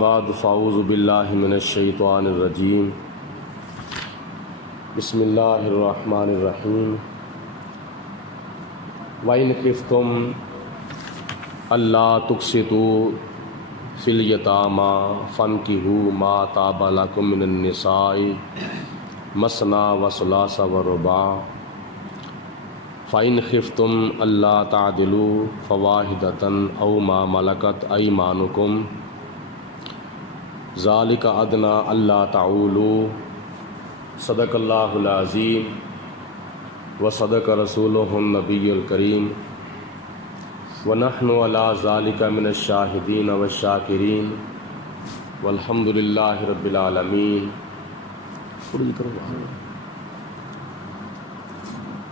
بعد فاعوذ باللہ من الشیطان الرجیم بسم اللہ الرحمن الرحیم وَإِنْ خِفْتُمْ أَلَّا تُقْسِطُوا فِي الْيَتَامَىٰ فَانكِحُوا مَا طَابَ لَكُم مِّنَ النِّسَاءِ مَثْنَىٰ وَثُلَاثَ وَرُبَاعَ فَإِنْ خِفْتُمْ أَلَّا تَعْدِلُوا فَوَاحِدَةً أَوْ مَا مَلَكَتْ أَيْمَانُكُمْ ذالک ادنی اللہ تعولوا صدق اللہ العظیم وصدق رسولہ النبی الکریم ونحن علی ذالک من الشاہدین والشاکرین والحمد للہ رب العالمین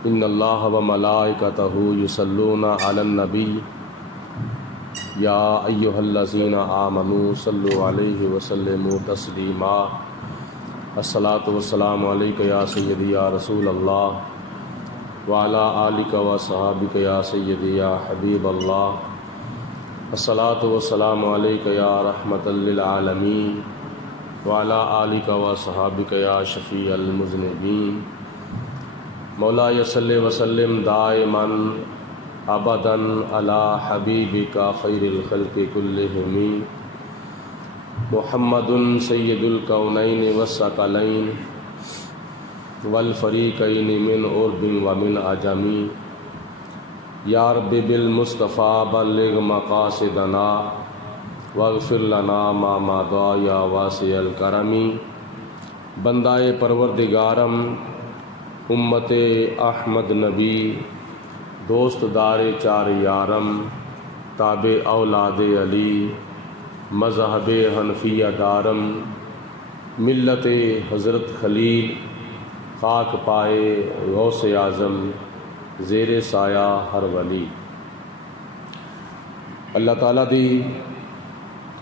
ان اللہ وملائکتہ یصلون علی النبی یا ایہا الذین آمنوا صلوا علیہ وسلموا تسلیما الصلاۃ والسلام علیک یا سیدی یا رسول اللہ وعلی آلک وصحابک یا سیدی یا حبیب اللہ الصلاۃ والسلام علیک یا رحمۃ للعالمین وعلی آلک وصحابک یا شفیع المذنبین مولاي صل وسلم دائما ابداً علی حبیبک خیر الخلق کلہم محمد سید الکونین والثقلین والفریقین من عرب ومن عجم یا رب بالمصطفیٰ بلغ مقاصدنا واغفر لنا ما مضی یا واسع الکرم بندہ پروردگارم امت احمد نبی دوست دار چار یارم تابع اولاد علی مذہب حنفیہ دارم ملت حضرت خلیل خاک پائے غوث اعظم زیر سایہ ہر ولی اللہ تعالیٰ دی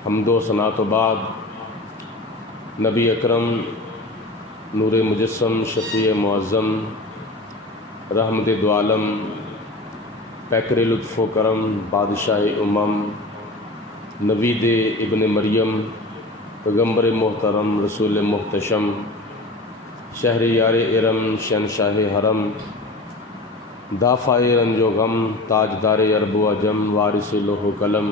حمد و ثنا تو بعد نبی اکرم نور مجسم شفیع معظم رحمت دو عالم پیکر لطف و کرم بادشاہ نوید ابن مریم پیغمبر محترم رسول محتشم شہر یار ارم شہنشاہ حرم دافع رنج و غم تاجدار عرب و عجم وارث لوح و قلم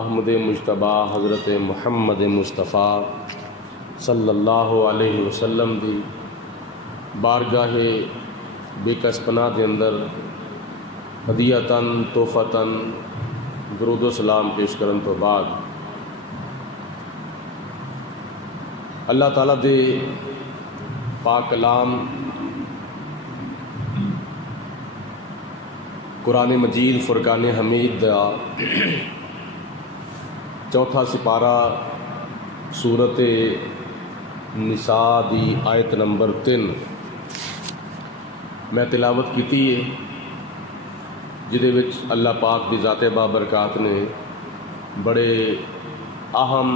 احمد مجتبیٰ حضرت محمد مصطفیٰ صلی اللہ علیہ وسلم دی بارگاہ بے کس پناہ دے اندر ہدیتاً تحفتاً درود و سلام پیش کرن تو بعد اللہ تعالیٰ دے پاک کلام قرآن مجید فرقان حمید دا چوتھا سپارہ سورت نساء دی آیت نمبر 3 میں تلاوت کیتی ہے جدے وچ اللہ پاک دی ذات بابرکات نے بڑے اہم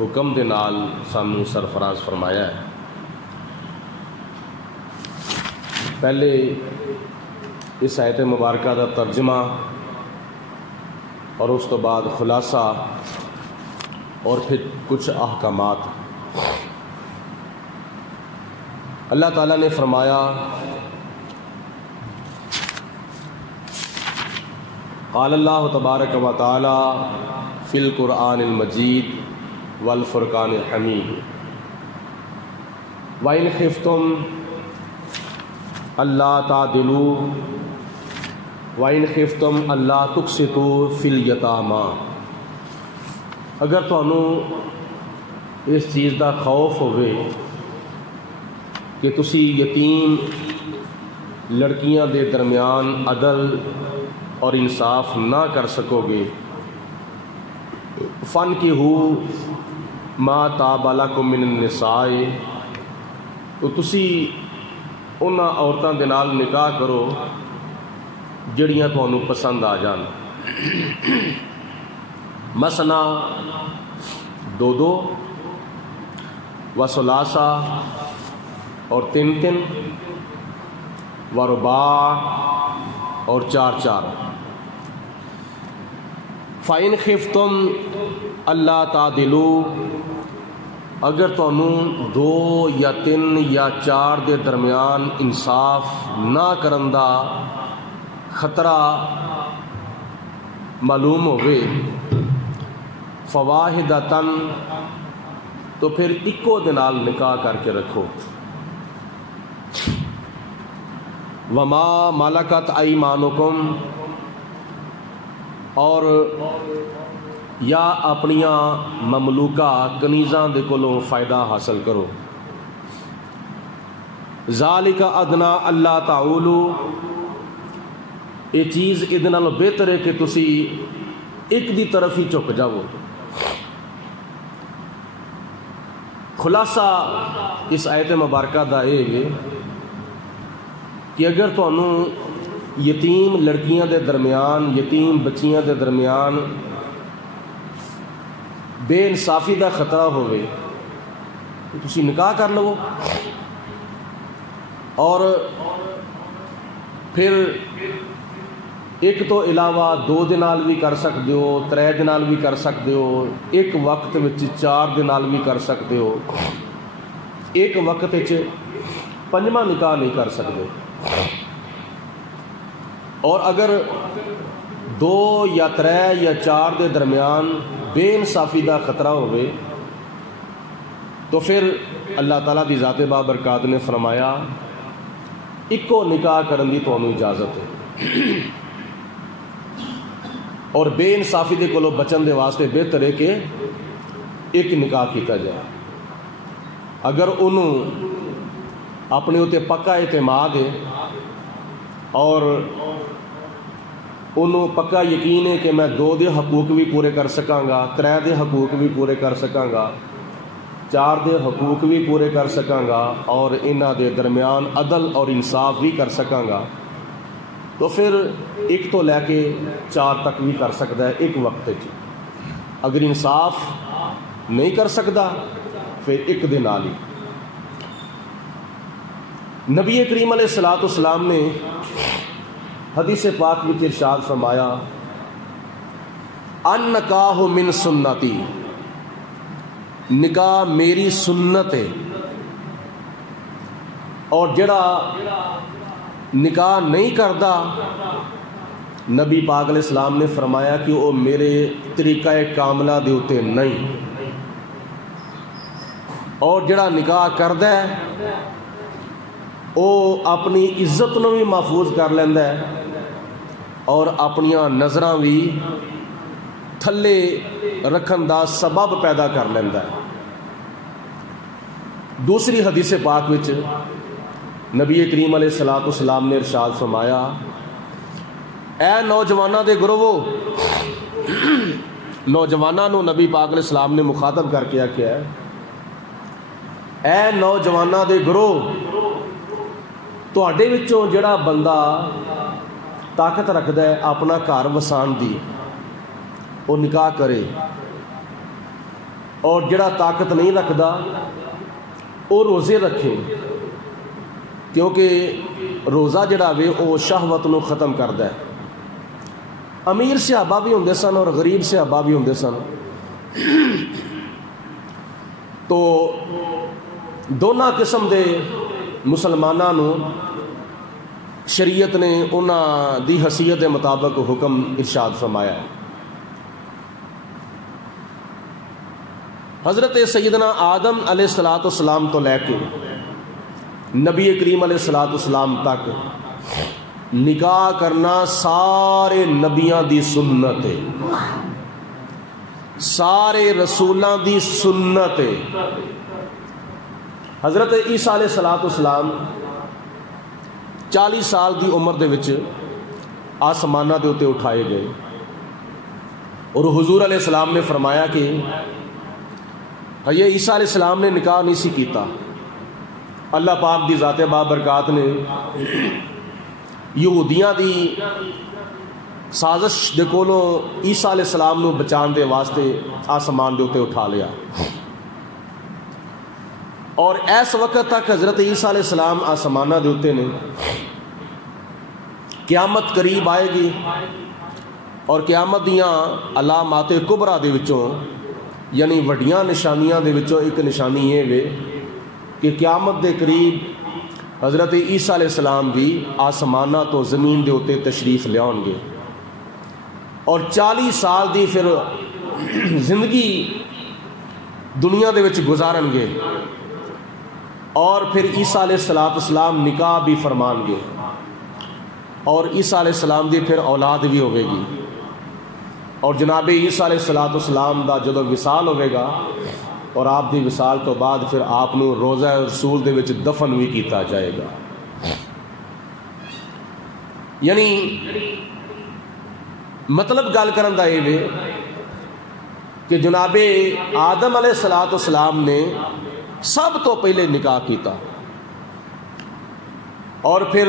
حکم دے نال سانوں سرفراز فرمایا ہے۔ پہلے اس آیت مبارکہ دا ترجمہ اور اس تو بعد خلاصہ اور پھر کچھ احکامات۔ اللہ تعالیٰ نے فرمایا قال اللہ تبارک و تعالی فی القرآن المجید والفرقان الحمید وَإِنْ خِفْتُمْ أَلَّا تَعْدِلُوا وَإِنْ خِفْتُمْ أَلَّا تُقْسِطُوا فِي الْيَتَامَىٰ اگر تانوں اس چیز دا خوف ہوئے کہ تسی یتیم لڑکیاں دے درمیان عدل اور انصاف نہ کر سکو گے فَانكِحُوا مَا طَابَ لَكُم مِّنَ النِّسَاءِ تو تسی انہاں عورتاں دے نال نکاح کرو جڑیاں تانوں پسند آ جان مثنا دو وثلاثہ اور تین ورباع اور چار فَإِنْ خِفْتُمْ أَلَّا تَعْدِلُوا، اگر تانوں 2 یا 3 یا 4 دے درمیان انصاف نہ کرن دا خطرہ معلوم ہوئے، فواحدتاً، تو پھر اکو دے نال نکاح کر کے رکھو، وما ملکت ایمانکم، اور یا اپنیاں مملوکہ کنیزاں دے کولوں فائدہ حاصل کرو، ذالک ادنا اللہ تعولو، یہ چیز ادھے نالوں بہتر ہے کہ تسی ایک دی طرف ہی چک جاؤ۔ خلاصہ اس آیت مبارکہ دا یہ ہے کہ اگر تانوں یتیم لڑکیاں دے درمیان، یتیم بچیاں دے درمیان بے انصافی دا خطرہ ہوئے تو تسی نکاح کر لو، اور پھر ایک تو علاوہ 2 دے نال بھی کر سکتے ہو، 3 دے نال بھی کر سکتے ہو، ایک وقت وچ 4 دے نال بھی کر سکتے ہو، ایک وقت وچ 5واں نکاح نہیں کر سکتے۔ اور اگر 2 یا 3 یا 4 دے درمیان بے انصافی دا خطرہ ہوئے تو پھر اللہ تعالیٰ دی ذات بابرکات نے فرمایا اکو نکاح کرن دی تانوں اجازت ہے، اور بے انصافی دے کولوں بچن دے واسطے بہتر ہے کہ ایک نکاح کیتا جائے۔ اگر انہوں اپنے اتے پکا اعتماد ہے اور انہوں پکا یقین ہے کہ میں 2 دے حقوق بھی پورے کر سکاں گا، 3 دے حقوق بھی پورے کر سکاں گا، 4 دے حقوق بھی پورے کر سکاں گا، اور انہاں دے درمیان عدل اور انصاف بھی کر سکاں گا، تو پھر 1 تو لے کے 4 تک بھی کر سکتا ہے ایک وقت چ۔ اگر انصاف نہیں کر سکتا پھر 1 دے نال ہی۔ نبی کریم علیہ الصلوۃ والسلام نے حدیث پاک میں ارشاد فرمایا النکاح من سنتی، نکاح میری سنت ہے، اور جڑا نکاح نہیں کردا نبی پاک علیہ السلام نے فرمایا کہ وہ میرے طریقہ کاملہ دے اتے نہیں، اور جڑا نکاح کردا ہے وہ اپنی عزت نو بھی محفوظ کر لیندا ہے اور اپنیاں نظراں بھی تھلے رکھن دا سبب پیدا کر لیندا ہے۔ دوسری حدیث پاک وچ نبی کریم علیہ الصلوۃ والسلام نے ارشاد فرمایا اے نوجواناں دے گروہو، نوجواناں نو نبی پاک علیہ السلام نے مخاطب کر کے آکھیا ہے اے نوجواناں دے گروہ، تواڈے وچوں جڑا بندہ طاقت رکھدا ہے اپنا گھر وسان دی وہ نکاح کرے، اور جڑا طاقت نہیں رکھدا وہ روزے رکھے، کیونکہ روزہ جڑا وے وہ شہوت نو ختم کردا ہے۔ امیر صحابہ بھی ہوندے سن اور غریب صحابہ بھی ہوندے سن، تو دونوں قسم دے مسلماناں نو شریعت نے انہاں دی حیثیت کے مطابق حکم ارشاد فرمایا ہے۔ حضرت سیدنا آدم علیہ الصلوۃ والسلام تو لے کے نبی کریم علیہ الصلوۃ والسلام تک نکاح کرنا سارے نبیاں دی سنت ہے، سارے رسولاں دی سنت ہے۔ حضرت عیسیٰ علیہ الصلوۃ والسلام 40 سال دی عمر دے وچ آسمانہ دے اتے اٹھائے گئے، اور حضور علیہ السلام نے فرمایا کہ یہ عیسیٰ علیہ السلام نے نکاح نہیں سی کیتا، اللہ پاک دی ذات بابرکات نے یہودیاں دی سازش دے کولوں عیسیٰ علیہ السلام نو بچان دے واسطے آسمان دے اتے اٹھا لیا، اور اس وقت تک حضرت عیسیٰ علیہ السلام آسمانہ دے اتے نے، قیامت قریب آئے گی اور قیامت دیاں علامات کبرا دے وچوں یعنی وڈیاں نشانیاں دے وچوں ایک نشانی یہ وے کہ قیامت دے قریب حضرت عیسیٰ علیہ السلام بھی آسمانہ تو زمین دے اوتے تشریف لیاؤں گے اور 40 سال دی پھر زندگی دنیا دے وچ گزارن گے اور پھر عیسیٰ علیہ السلام نکاح بھی فرمان گے اور عیسیٰ علیہ السلام دی پھر اولاد بھی ہوئے گی اور جناب عیسیٰ علیہ السلام دا جدو وصال ہوئے گا اور آپ دی وصال تو بعد پھر آپ نو روضہ رسول دے وچ دفن بھی کیتا جائے گا. یعنی مطلب گل کرن دا یہ وے کہ جناب آدم علیہ السلام نے سب تو پہلے نکاح کیتا اور پھر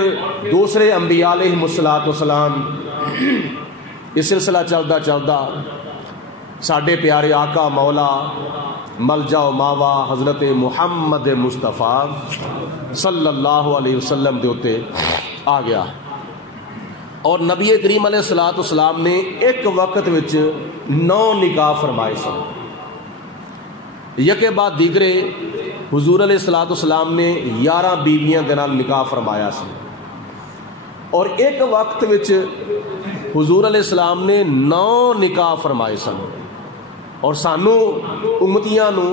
دوسرے انبیاء علیہ السلام یہ سلسلہ چلدا چلدا ساڈے پیارے آقا مولا ملجا و ماوا حضرت محمد مصطفیٰ صلی اللہ علیہ وسلم دے اوتے آ گیا اور نبی کریم علیہ السلام نے ایک وقت وچ 9 نکاح فرمائے سن. یکے بعد دیگرے حضور علیہ السلام نے 11 بیویاں دے نال نکاح فرمایا سی اور ایک وقت وچ حضور علیہ السلام نے 9 نکاح فرمائے سن اور سانو امتیاں نو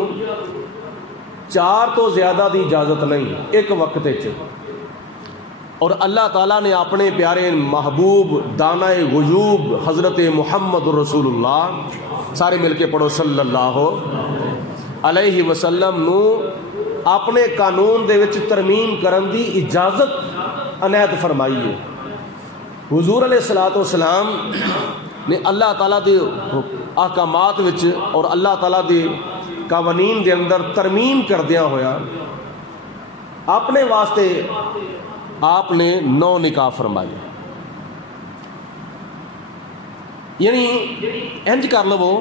4 تو زیادہ دی اجازت نہیں ایک وقت وچ. اور اللہ تعالیٰ نے اپنے پیارے محبوب دانہ غیوب حضرت محمد رسول اللہ سارے مل کے پڑھو صلی اللہ علیہ وسلم نو اپنے قانون دے وچ ترمیم کرن دی اجازت عنایت فرمائی ہے. حضور علیہ السلام نے اللہ تعالیٰ دے احکامات وچ اور اللہ تعالیٰ دے قوانین دے اندر ترمیم کردیاں ہویا اپنے واسطے آپ نے 9 نکاح فرمائے. یعنی انج کر لو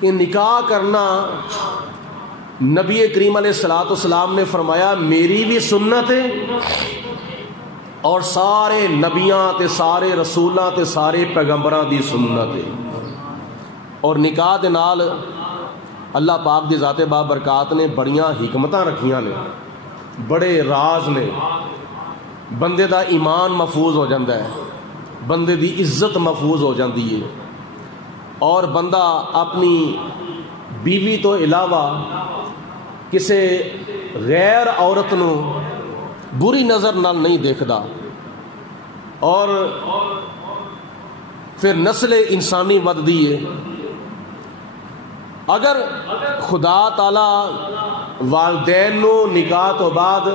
کہ نکاح کرنا نبی کریم علیہ السلام نے فرمایا میری بھی سنت ہے اور سارے نبیاں تے سارے رسولاں تے سارے پیغمبراں دی سنت ہے. اور نکاح دے نال اللہ پاک دی ذات بابرکات نے بڑیاں حکمتاں رکھیاں نے بڑے راز نے. بندے دا ایمان محفوظ ہو جاندہ ہے بندے دی عزت محفوظ ہو جاندی ہے اور بندہ اپنی بیوی تو علاوہ کسے غیر عورت نو بری نظر نال نہیں دیکھدا اور پھر نسل انسانی وددی ہے. اگر خدا تعالی والدین نو نکاح تو بعد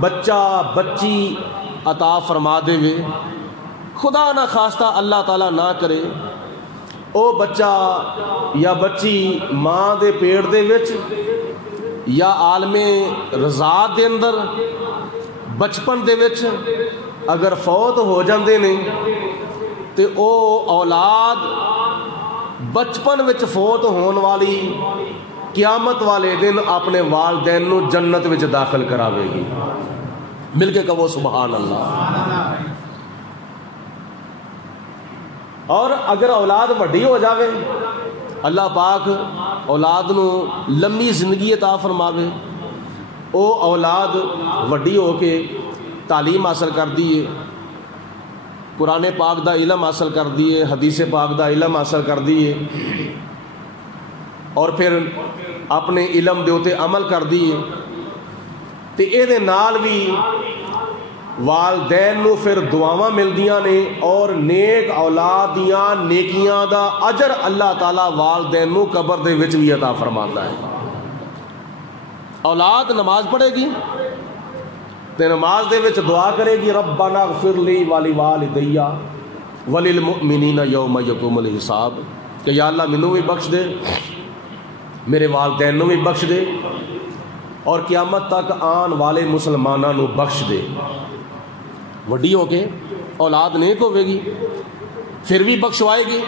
بچہ بچی عطا فرما دے وے خدا نہ خواستہ اللہ تعالی نہ کرے او بچہ یا بچی ماں دے پیٹ دے وچ یا عالم رضاعت دے اندر بچپن دے وچ اگر فوت ہو جاندے نے تے او اولاد بچپن وچ فوت ہون والی قیامت والے دن اپنے والدین نو جنت وچ داخل کراوے گی. مل کے کہو سبحان اللہ. اور اگر اولاد وڈی ہو جاوے اللہ پاک اولاد نو لمبی زندگی عطا فرماوے او اولاد وڈی ہو کے تعلیم حاصل کر دیے قرآن پاک دا علم حاصل کر دیے حدیث پاک دا علم حاصل کر دیے اور پھر اپنے علم دے اوتے عمل کر دیے تے اے دے نال بھی والدین نو پھر دعاواں ملدیاں نے اور نیک اولاد دیاں نیکیاں دا اجر اللہ تعالی والدین نو قبر دے وچ بھی عطا فرماندا ہے. اولاد نماز پڑھے گی تے نماز دے وچ دعا کرے گی ربنا اغفر لی ولوالدی وللمؤمنین یوم یقوم الحساب کہ یا اللہ مینوں بھی بخش دے میرے والدین نو بھی بخش دے اور قیامت تک آن والے مسلمانوں نو بخش دے. وڈی ہو کے اولاد نیک ہوے گی پھر بھی بخشوائے گی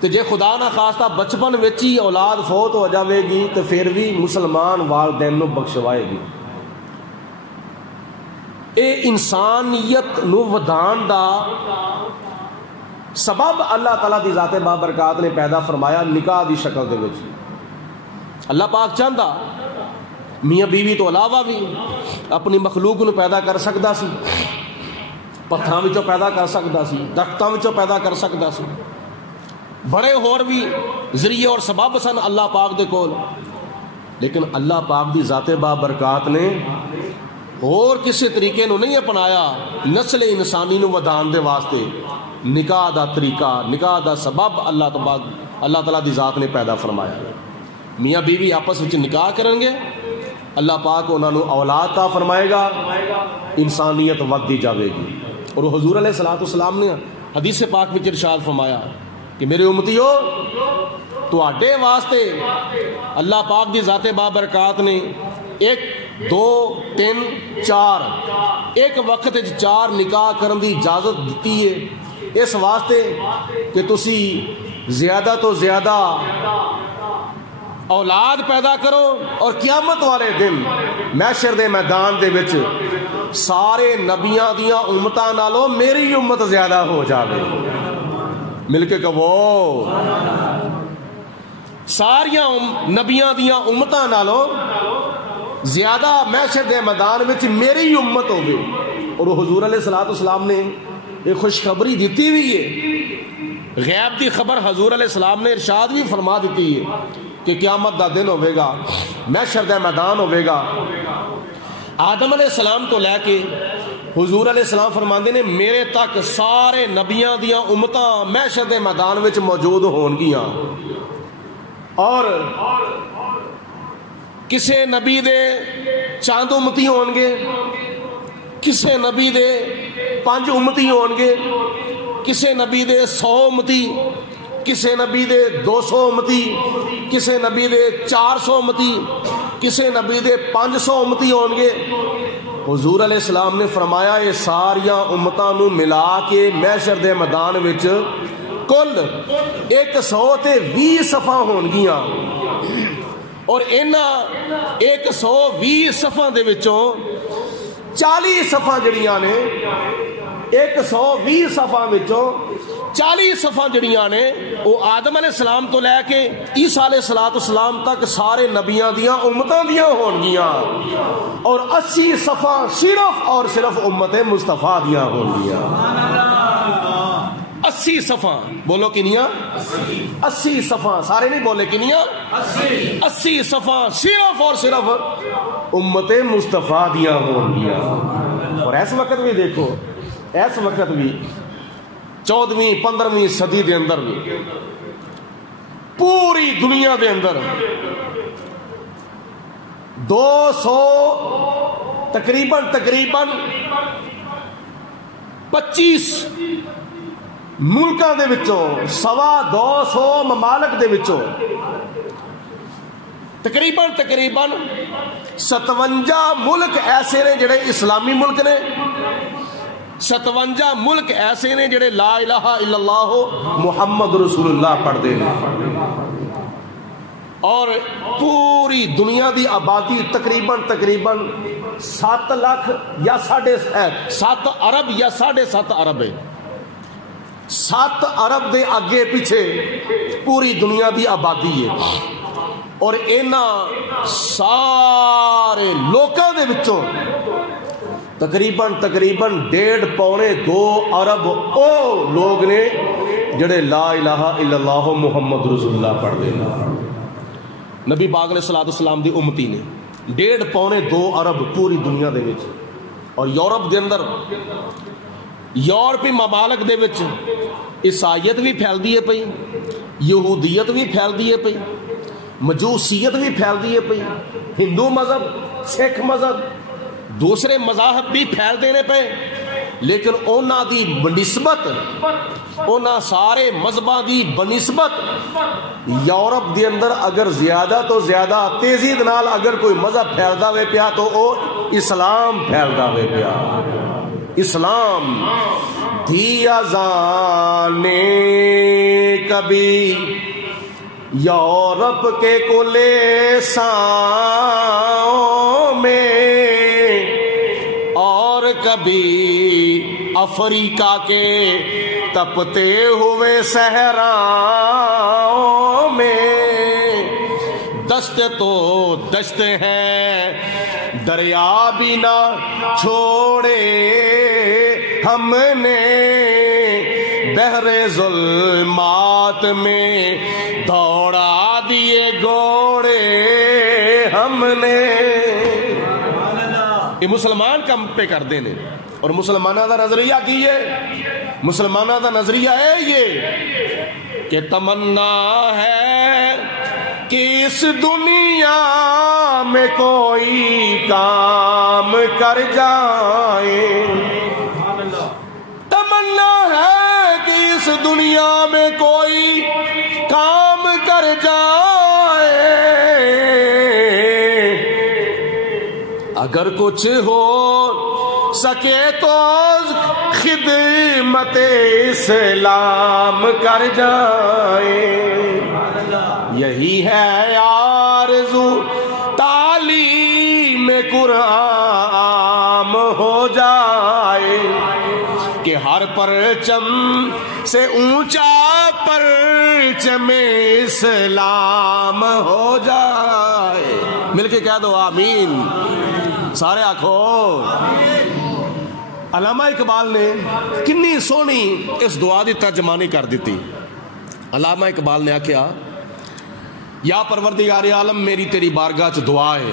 تے جے خدا نہ خواستہ بچپن وچ ہی اولاد فوت ہو جاوے گی تو پھر بھی مسلمان والدین نو بخشوائے گی. اے انسانیت نو ودان دا سبب اللہ تعالیٰ دی ذات بابرکات نے پیدا فرمایا نکاح دی شکل دے وچ. اللہ پاک چاہتا میاں بیوی تو علاوہ بھی اپنی مخلوق نو پیدا کر سکتا سی، پتھراں وچوں پیدا کر سکتا سی، درختاں وچوں پیدا کر سکتا سی، بڑے ہور بھی ذریعے اور سبب سن اللہ پاک دے کول. لیکن اللہ پاک دی ذات بابرکات نے اور کسی طریقے نو نہیں اپنایا نسل انسانی نو ودان دے واسطے. نکاح دا طریقہ، نکاح دا سبب اللہ تعالیٰ دی ذات نے پیدا فرمایا. میاں بیوی آپس وچ نکاح کریں گے، اللہ پاک انہاں نو اولاد عطا فرمائے گا، انسانیت ودی جاوے گی. اور حضور علیہ الصلوۃ والسلام نے حدیث پاک وچ ارشاد فرمایا کہ میرے امتیو تواڈے واسطے اللہ پاک دی ذات بابرکات نے 1 2 3 4 ایک وقت 4 نکاح کرن دی اجازت دیتی ہے، اس واسطے کہ تسی زیادہ تو زیادہ اولاد پیدا کرو اور قیامت والے دن محشر دے میدان دے وچ سارے نبیاں دیاں امتاں نالوں میری امت زیادہ ہو جاوے. مل کے کہو ساریاں نبیاں دیاں امتاں نالوں زیادہ محشر دے میدان وچ میری امت ہوگی. اور حضور علیہ الصلوۃ والسلام نے ایک خوشخبری دیتی ہوئی ہے، غیب دی خبر حضور علیہ السلام نے ارشاد بھی فرما دیتی ہے کہ قیامت دا دن ہوئے گا، محشر دا میدان ہوئے گا. آدم علیہ السلام تو لے کے حضور علیہ السلام فرماندے نے میرے تک سارے نبیاں دیاں امتاں محشر دے میدان وچ موجود ہون گیاں. اور کسے نبی دے چاند امتی ہون گے، کسے نبی دے 5 امتی ہون گے، کسے نبی دے 100 امتی، کسے نبی دے 200 امتی، کسے نبی دے 400 امتی، کسے نبی دے 500 امتی ہون گے. حضور علیہ السلام نے فرمایا یہ ساریاں امتاں نو ملا کے محشر دے میدان وچ کل 120 صفاں ہون گیاں. اور انہاں 120 صفاں دے وچوں 40 صفاں جڑیاں نے 120 صفاں وچوں 40 صفاں جڑیاں نے وہ آدم علیہ السلام تو لے کے عیسیٰ علیہ السلام تک سارے نبیاں دیاں امتاں دیاں ہون گیاں. اور 80 صفاں صرف اور صرف امت مصطفیٰ دیاں ہون گیاں. 80 صفاں بولو کنیاں 80 صفاں، سارے نہیں بولے کنیاں 80 صفاں صرف اور صرف امت مصطفیٰ دیاں ہون گیاں. اور اس وقت بھی دیکھو، اس وقت بھی 14ویں 15ویں صدی دے اندر بھی پوری دنیا دے اندر 200 تقریباً 25 ملکاں دے وچوں 250 ممالک دے وچوں تقریباً 57 ملک ایسے نے جڑے اسلامی ملک نے، 57 ملک ایسے نے جڑے لا الہ الا اللہ محمد رسول اللہ پڑھتے ہیں. اور پوری دنیا دی آبادی تقریباً 7 لاکھ یا 7 ارب یا 7.5 ارب ہے. 7 ارب دے آگے پیچھے پوری دنیا دی آبادی ہے. اور انہاں سارے لوکاں دے وچوں تقریباً 1.5-2 ارب او لوگ نے جڑے لا الہ الا اللہ محمد رسول اللہ پڑھتے ہیں. نبی پاک علیہ الصلوۃ والسلام دی امتی نے 1.5-2 ارب پوری دنیا دے وچ. اور یورپ دے اندر یورپی ممالک دے وچ عیسائیت بھی پھیلدی ہے پئی، یہودیت بھی پھیلدی ہے پئی، مجوسیت بھی پھیلدی ہے پئی، ہندو مذہب، سکھ مذہب، دوسرے مذاہب بھی پھیل دینے پہ. لیکن اونا دی بنسبت، اونا سارے مذہباں دی بنسبت یورپ دے اندر اگر زیادہ تو زیادہ تیزی نال اگر کوئی مذہب پھیلدا ہوئے پیا تو او اسلام پھیلدا ہوئے پیا. اسلام دیا زانے کبھی یورپ کے کلیساؤں میں اور کبھی افریقہ کے تپتے ہوئے صحراؤں میں، دشت تو دشت ہے دریا بھی نہ چھوڑے ہم نے، بحر ظلمات میں دوڑا دیے گھوڑے ہم نے۔ یہ مسلمان کم پہ کر دینے، اور مسلمانہ دا نظریہ کی ہے، مسلمانہ دا نظریہ ہے یہ کہ تمنا ہے کہ اس دنیا میں کوئی کام کر جائے، تمنا ہے کہ اس دنیا میں کوئی کام کر جائے، اگر کچھ ہو سکے تو خدمت اسلام کر جائے، یہی ہے آرزو تعلیم قرآن عام ہو جائے، کہ ہر پرچم سے اونچا پرچم اسلام ہو جائے۔ مل کے کہہ دو آمین، سارے آنکھو۔ علامہ اقبال نے کنی سونی اس دعا دی ترجمانی کر دیتی۔ علامہ اقبال نے آکھیا، یا پروردگار عالم میری تیری بارگاہ چ دعا ہے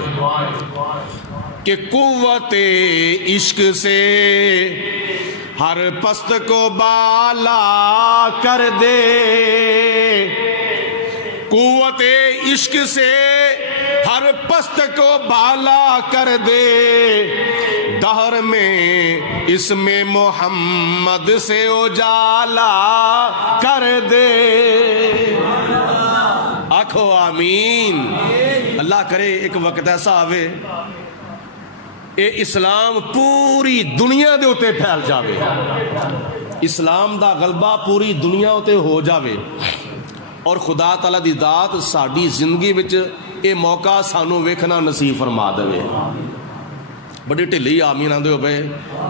کہ قوت عشق سے ہر پست کو بالا کر دے، قوت عشق سے ہر پست کو بالا کر دے، دہر میں اسم محمد سے اجالا کر دے۔ آنکھو آمین۔ اللہ کرے ایک وقت ایسا آوے اے اسلام پوری دنیا دے ہوتے پھیل جاوے، اسلام دا غلبہ پوری دنیا ہوتے ہو جاوے، اور خدا تعالیٰ دی ذات ساڈی زندگی وچ اے موقع سانو ویکھنا نصیب فرما دے۔ بڑی ٹھلی آمین آندے ہو پے،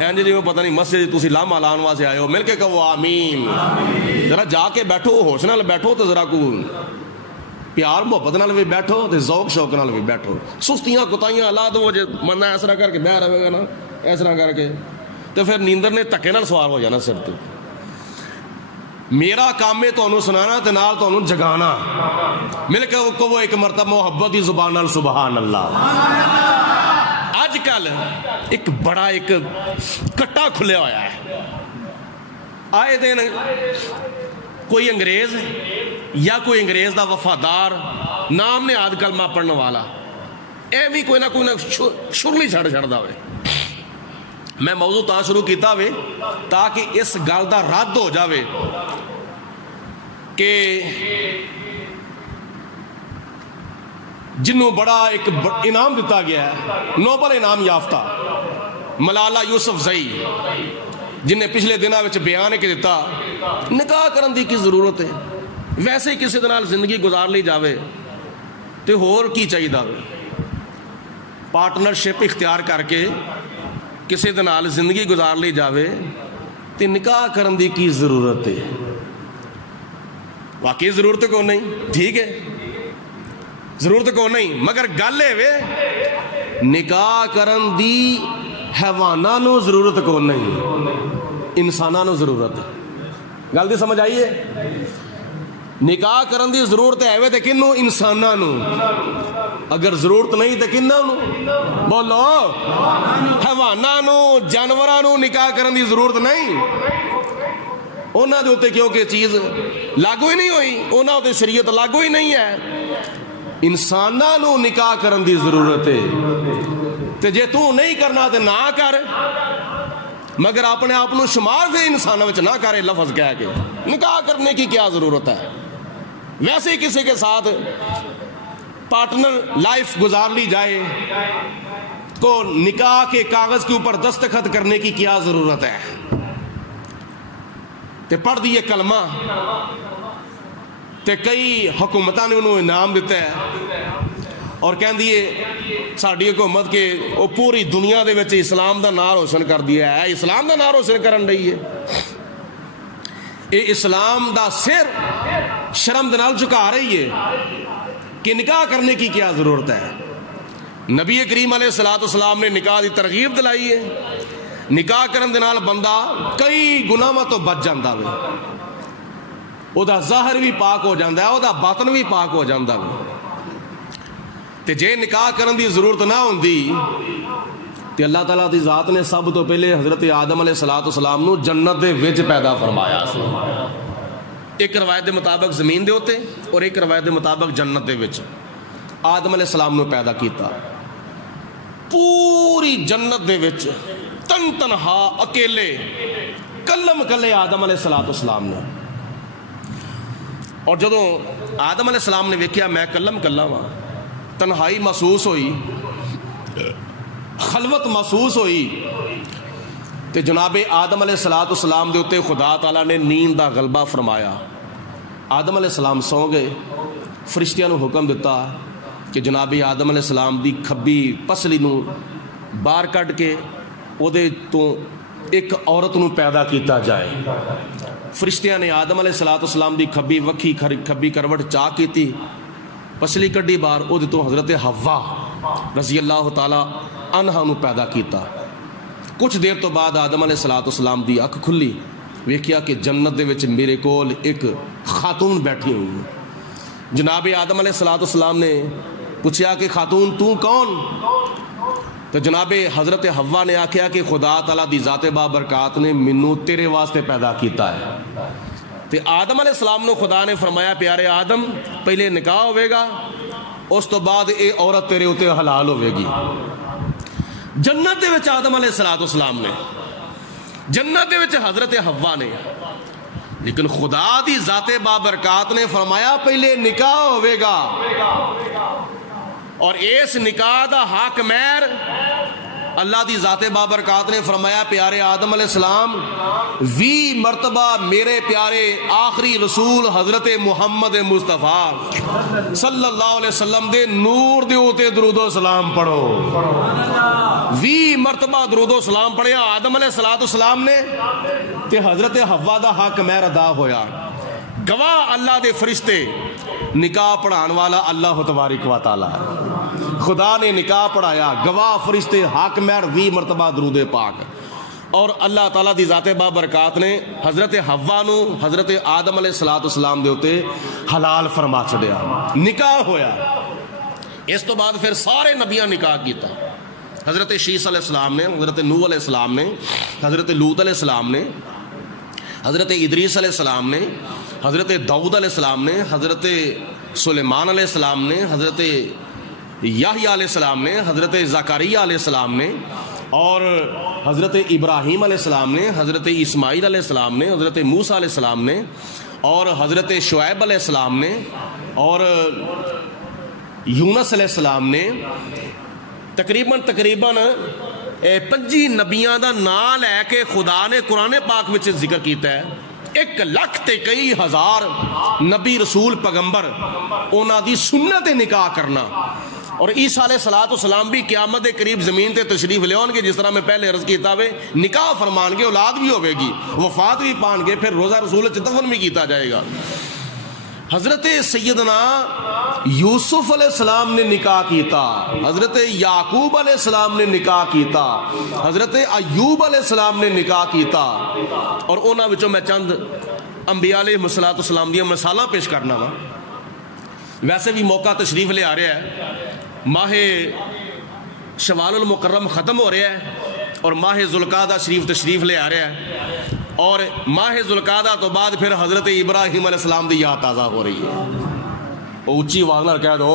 اینج جی پتہ نہیں مسجد تسی لام آلان واسطے آئے ہو، مل کے کہو آمین۔ ذرا جا کے بیٹھو، ہوش نال بیٹھو، تو ذرا کو پیار محبت نال بھی بیٹھو، تے ذوق شوق نال بھی بیٹھو، سستیاں کوتاہیاں لا دو، جے منہ اس طرح کر کے بہ رہے گا نا اس طرح کر کے، تو پھر نیندر نے تکے نال سوار ہو جانا سر تے۔ میرا کام ہے تانوں سنانا تے نال تانوں جگانا۔ مل کے کہو ایک مرتبہ محبت دی زبان نال سبحان اللہ۔ آج کل ایک بڑا ایک کٹا کھلیا ہوا ہے، آئے دن کوئی انگریز یا کوئی انگریز دا وفادار نام نے آج کلمہ پڑھنے والا ایویں کوئی نہ شرلی چھڑ دا ہوئے۔ میں موضوع تا شروع کیتا ہوئے تاکہ اس گل دا رد ہو جاوے کہ جنہوں بڑا ایک انعام دیتا گیا ہے، نوبل انعام یافتہ ملالہ یوسف زئی، جنہیں پچھلے دنوں وچ بیان کے دیتا نکاح کرن دی کی ضرورت ہے، ویسے ہی کسی دنال زندگی گزار لی جاوے تو ہور کی چاہیے داوے، پارٹنرشپ اختیار کر کے کسی دنال زندگی گزار لی جاوے تو نکاح کرن دی کی ضرورت ہے؟ واقعی ضرورت کو نہیں، ٹھیک ہے ضرورت کو نہیں، مگر گل ہے وے نکاح کرن دی حیواناں نو ضرورت کو نہیں، انساناں نو ضرورت ہے۔ گل دی سمجھ آئیے؟ نکاح کرن دی ضرورت ہے وے تے کنوں؟ انساناں نو۔ اگر ضرورت نہیں تے کناں نو؟ بولو، حیواناں نو، جانوراں نو نکاح کرن دی ضرورت نہیں۔ انہاں دے اوتے کیونکہ چیز لاگو ہی نہیں ہوئی، انہاں دے شریعت لاگو ہی نہیں ہے۔ انساناں نو نکاح کرن دی ضرورت ہے، تے جے تو نہیں کرنا تے نہ کر، مگر اپنے آپ نو شمار سے انسانوں وچ نہ کرے لفظ کہہ کے۔ نکاح کرنے کی کیا ضرورت ہے؟ ویسے ہی کسی کے ساتھ پارٹنر لائف گزار لی جائے کو نکاح کے کاغذ کے اوپر دستخط کرنے کی کیا ضرورت ہے؟ تے پڑھ دیئے کلمہ، تے کئی حکومتاں نے انہوں انعام دیتا ہے اور کہہ دیئے ساڑھی حکومت کے وہ پوری دنیا دے وچ اسلام دا نام روشن کر دیا ہے، اسلام دا نام روشن کرن رہی ہے۔ یہ اسلام دا سر شرم دے نال جھکا رہی ہے کہ نکاح کرنے کی کیا ضرورت ہے. نبی کریم علیہ السلام نے نکاح دی ترغیب دلائی ہے. نکاح کرن دے نال بندہ کئی گناہاں تو بچ جاندا وے. او دا ظاہر بھی پاک ہو جاندا ہے, او دا باطن بھی پاک ہو جاندا وے. تے جے نکاح کرن دی ضرورت نہ ہوندی تے اللہ تعالیٰ دی ذات نے سب تو پہلے حضرت آدم علیہ السلام نو جنت دے وچ پیدا فرمایا سی. ایک روایت دے مطابق زمین دے ہوتے اور ایک روایت دے مطابق جنت دے وچ آدم علیہ السلام نو پیدا کیتا. پوری جنت دے وچ تن تنہا اکیلے کلم کلے آدم علیہ السلام نے. اور جدوں آدم علیہ السلام نے ویکھیا میں کلم کلا ہاں, تنہائی محسوس ہوئی, خلوت محسوس ہوئی, تے جناب آدم علیہ السلام دے اوتے خدا تعالیٰ نے نیند دا غلبہ فرمایا. آدم علیہ السلام سو گئے. فرشتیاں نو حکم دیتا کہ جناب آدم علیہ السلام دی کھبی پسلی نو باہر کڈ کے او دے تو ایک عورت نو پیدا کیتا جائے. فرشتیاں نے آدم علیہ السلام دی کھبی وکھی کھبی کروٹ چا کیتی, پسلی کڈی باہر, او دے تو حضرت حوا رضی اللہ تعالی عنہا نو پیدا کیتا. کچھ دیر تو بعد آدم علیہ السلام دی اکھ کھلی, ویکھیا کہ جنت دے وچ میرے کول ایک خاتون بیٹھی ہوئی ہے. جناب آدم علیہ السلام نے پوچھا کہ خاتون تو کون؟ تو جناب حضرت حوا نے آکھیا کہ خدا تعالیٰ دی ذات بابرکات نے منو تیرے واسطے پیدا کیتا ہے. تے آدم علیہ السلام نو خدا نے فرمایا پیارے آدم پہلے نکاح ہوئے گا, اس تو بعد اے عورت تیرے اوتے حلال ہوئے گی. جنت دے وچ آدم علیہ السلام نے, جنت دے وچ حضرت حوا نے, لیکن خدا دی ذات بابرکات نے فرمایا پہلے نکاح ہوئے گا. اور اس نکاح دا حق مہر اللہ دی ذات بابرکات نے فرمایا پیارے آدم علیہ السلام 20 مرتبہ میرے پیارے آخری رسول حضرت محمد مصطفیٰ صلی اللہ علیہ وسلم دے نور دے اوتے درود و سلام پڑھو. 20 مرتبہ درود و سلام پڑھیا آدم علیہ السلام نے, تے حضرت حوا دا حق مہر ادا ہویا. گواہ اللہ دے فرشتے, نکاح پڑھان والا اللہ تبارک و تعالی, خدا نے نکاح پڑھایا, گواہ فرشتے, حق مہر 20 مرتبہ درود پاک. اور اللہ تعالیٰ دی ذات بابرکات نے حضرت حوا نو حضرت آدم علیہ السلام دے ہوتے حلال فرما چھڑیا, نکاح ہویا. اس تو بعد پھر سارے نبیاں نکاح کیتا. حضرت شیس علیہ السلام نے, حضرت نوح علیہ السلام نے, حضرت لوط علیہ السلام نے, حضرت ادریس علیہ السلام نے, حضرت داؤد علیہ السلام نے, حضرت سلیمان علیہ السلام نے, حضرت یحییٰ علیہ السلام نے, حضرت زکریا علیہ السلام نے, اور حضرت ابراہیم علیہ السلام نے, حضرت اسماعیل علیہ السلام نے, حضرت موسیٰ علیہ السلام نے, اور حضرت شعیب علیہ السلام نے, اور یونس علیہ السلام نے. تقریباً 25 نبیاں دا نام لے کے خدا نے قرآن پاک وچ ذکر کیتا ہے. 1,00,000 نبی رسول پیغمبر اونا دی سنت نکاح کرنا. اور عیسیٰ علیہ السلام بھی قیامت قریب زمین تے تشریف لے آن گے, جس طرح میں پہلے عرض کیتا ہوئے نکاح فرمان گے, اولاد بھی ہوئے گی, وفات بھی پان گے, پھر روزہ رسول دفن بھی کیتا جائے گا. حضرت سیدنا یوسف علیہ السلام نے نکاح کیتا, حضرت یعقوب علیہ السلام نے نکاح کیتا, حضرت ایوب علیہ السلام نے نکاح کیتا. اور اونا وچوں میں چند انبیاء علیہ السلام دیا مثالاں پیش کرنا وا. ویسے بھی موقع تشریف لے آ رہا ہے, ماہ شوال المکرم ختم ہو رہا ہے اور ماہ ذوالقعدہ شریف تشریف لے آ رہا ہے, اور ماہ ذوالقعدہ تو بعد پھر حضرت ابراہیم علیہ السلام دی یاد تازہ ہو رہی ہے. اونچی آواز نال کہہ دو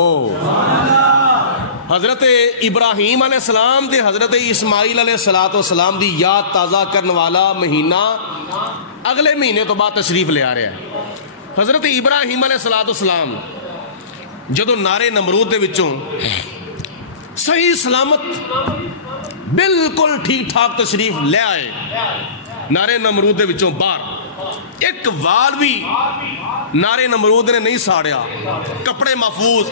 حضرت ابراہیم علیہ السلام تے حضرت اسماعیل علیہ السلام دی یاد تازہ کرنے والا مہینہ اگلے مہینے تو بعد تشریف لے آ رہا ہے. حضرت ابراہیم علیہ السلام جدو نارے نمرود دے وچوں صحیح سلامت بالکل ٹھیک ٹھاک تشریف لے آئے, نارے نمرود دے وچوں باہر ایک وال بھی نارے نمرود نے نہیں ساڑیا, کپڑے محفوظ,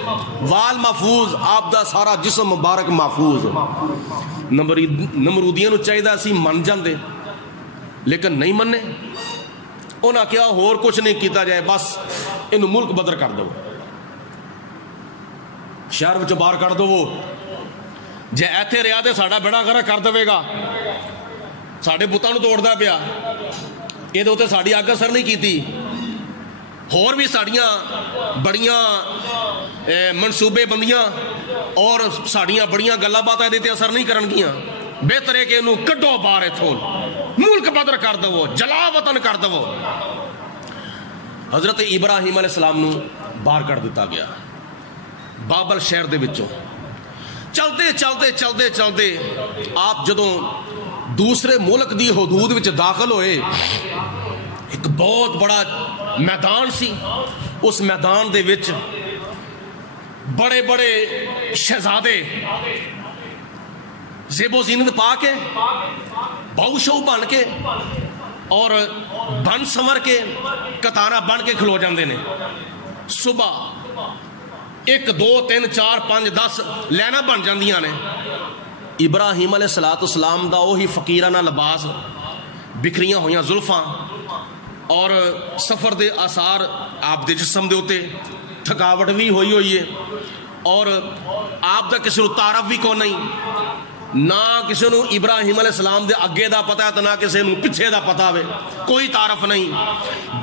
وال محفوظ, آپ دا سارا جسم مبارک محفوظ. نمرودیاں نو چاہیے سی من جاندے لیکن نہیں مننے. انہاں کیا ہور کچھ نہیں کیتا جائے، بس انہوں ملک بدر کر دو، شہر وچ باہر کر دو، جے ایتھے رہیا تے ساڈا بیڑا غرق کر دے گا، ساڈے بتاں نوں توڑدا پیا، یہ تے ساڈی اگ اثر نہیں کیتی، ہور بھی ساڈیاں بڑیاں منصوبے بندیاں اور ساڈیاں بڑیاں گلاں باتاں دے تے اثر نہیں کرن گیاں، بہتر ہے کہ انہوں کڈو باہر اتھوں، ملک بدر کر دو، جلا وطن کر دو۔ حضرت ابراہیم علیہ السلام نو باہر کر دیتا گیا بابل شہر دے وچوں۔ چلتے چلتے چلتے چلتے آپ جدوں دوسرے ملک دی حدود وچ داخل ہوئے، ایک بہت بڑا میدان سی، اس میدان دے وچ بڑے بڑے شہزادے زیب و زینت پا کے، بہو شو بن کے اور بن سمر کے کتارا بن کے کھلو جاندے نے۔ صبح 1 2 3 4 5 10 لینا بن جاندیاں نے۔ ابراہیم علیہ السلام دا وہی فقیرانہ لباس، بکھریاں ہویاں زلفاں اور سفر دے آثار آپ دے جسم دے ہوتے، تھکاوٹ بھی ہوئی ہے، اور آپ دا کسی نو تعارف بھی کو نہیں، نہ کسی نو ابراہیم علیہ السلام دے اگے دا پتہ ہے تو نہ کسی نو پچھے دا پتہ ہوئے، کوئی تعارف نہیں۔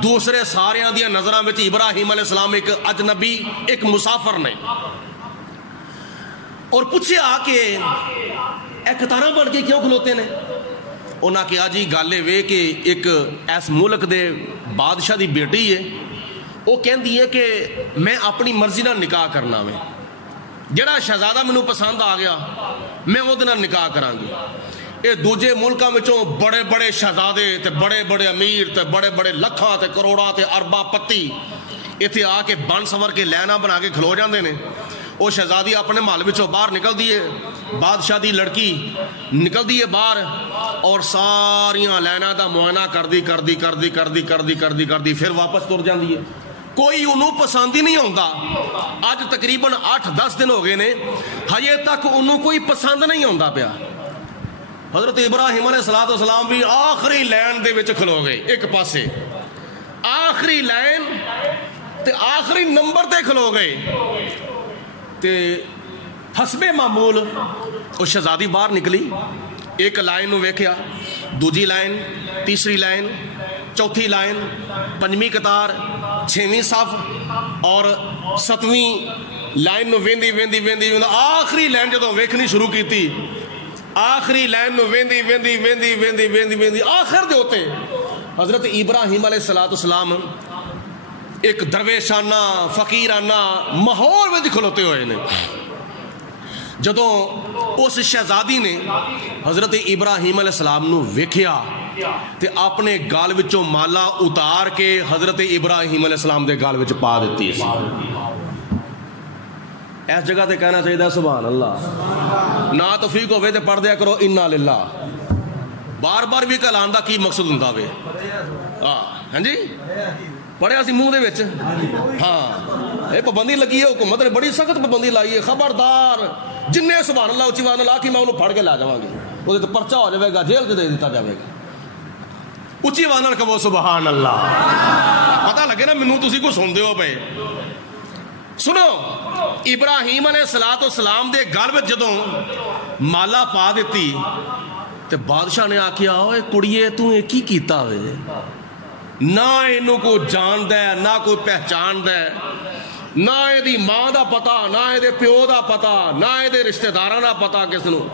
دوسرے ساریاں دیاں نظراں وچ ابراہیم علیہ السلام ایک اجنبی، ایک مسافر نہیں، اور پوچھے آ کے اے کتارا بن کے کیوں کھلوتے نے؟ انہاں کہا جی گل وے کہ ایک اس ملک دے بادشاہ دی بیٹی ہے، وہ کہندی ہے کہ میں اپنی مرضی نال نکاح کرنا میں، جڑا شہزادہ مینوں پسند آ گیا میں اودے نال نکاح کراں گی۔ اے دوجے ملکاں وچوں بڑے بڑے شہزادے تے بڑے بڑے امیر تے بڑے بڑے لکھاں تے کروڑاں تے ارباں پتی ایتھے آ کے بن سمر کے لینا بنا کے کھلو جاندے نے۔ وہ شہزادی اپنے محل وچوں باہر نکل دیے، بادشاہ دی لڑکی نکل دیے باہر، اور ساریاں لینا دا معائنہ کر دی پھر واپس تر جاندی ہے۔ کوئی انہوں پسند ہی نہیں ہوتا۔ اج تقریباً 8-10 دن ہو گئے نے، ہجے تک انہوں کوئی پسند نہیں ہوتا پیا۔ حضرت ابراہیم علیہ السلام بھی آخری لائن دے وچ کھلو گئے، ایک پاسے آخری لائن تے آخری نمبر تے کھلو گئے، تے حسب معمول وہ شہزادی باہر نکلی، ایک لائن نو ویکھیا، دوجی لائن، تیسری لائن، چوتھی لائن، 5ویں قطار، 6ویں صف اور 7ویں لائن نو ویندی آخری لائن جدوں ویکھنی شروع کیتی، آخری لائن نو ویندی آخر دے ہوتے حضرت ابراہیم علیہ السلام ایک درویشانہ فقیرانہ ماحول وچ کھلوتے ہوئے نے۔ جدوں اس شہزادی نے حضرت ابراہیم علیہ السلام نو ویکھیا تے اپنے گال وچوں مالا اتار کے حضرت ابراہیم علیہ السلام دے گال وچ پا دیتی ہے۔ اس جگہ تے کہنا چاہیے سبحان اللہ، نہ توفیق ہوئے تے پڑھ دیا کرو انا للہ، بار بار بھی کلان دا کی مقصد ہوندا وے؟ ہاں جی پڑھیا سی منہ دے وچ، ہاں یہ پابندی لگی ہے، حکومت نے بڑی سخت پابندی لائی ہے، خبردار جن نے سبحان اللہ اچھی بات لا کے میں انہوں پھڑ کے لا جاواں گی، وہ تے پرچہ ہو جائے گا، جیل دے دیتا جائے گا۔ اچھی بات نال کہو سبحان اللہ، پتہ لگے نا مینوں تسی کو سن دیو پے۔ سنو ابراہیم علیہ السلام دے گل وچ جدوں مالا پا دیتی تے بادشاہ نے آکھیا اوے کڑیے تو اے کی کیتا وے؟ نہ اینوں کو جاندا ہے، نہ کوئی پہچاندا ہے، نہ اے دی ماں دا پتہ، نہ اے دے پیو دا پتہ، نہ اے دے رشتہ داراں دا پتہ کس نوں،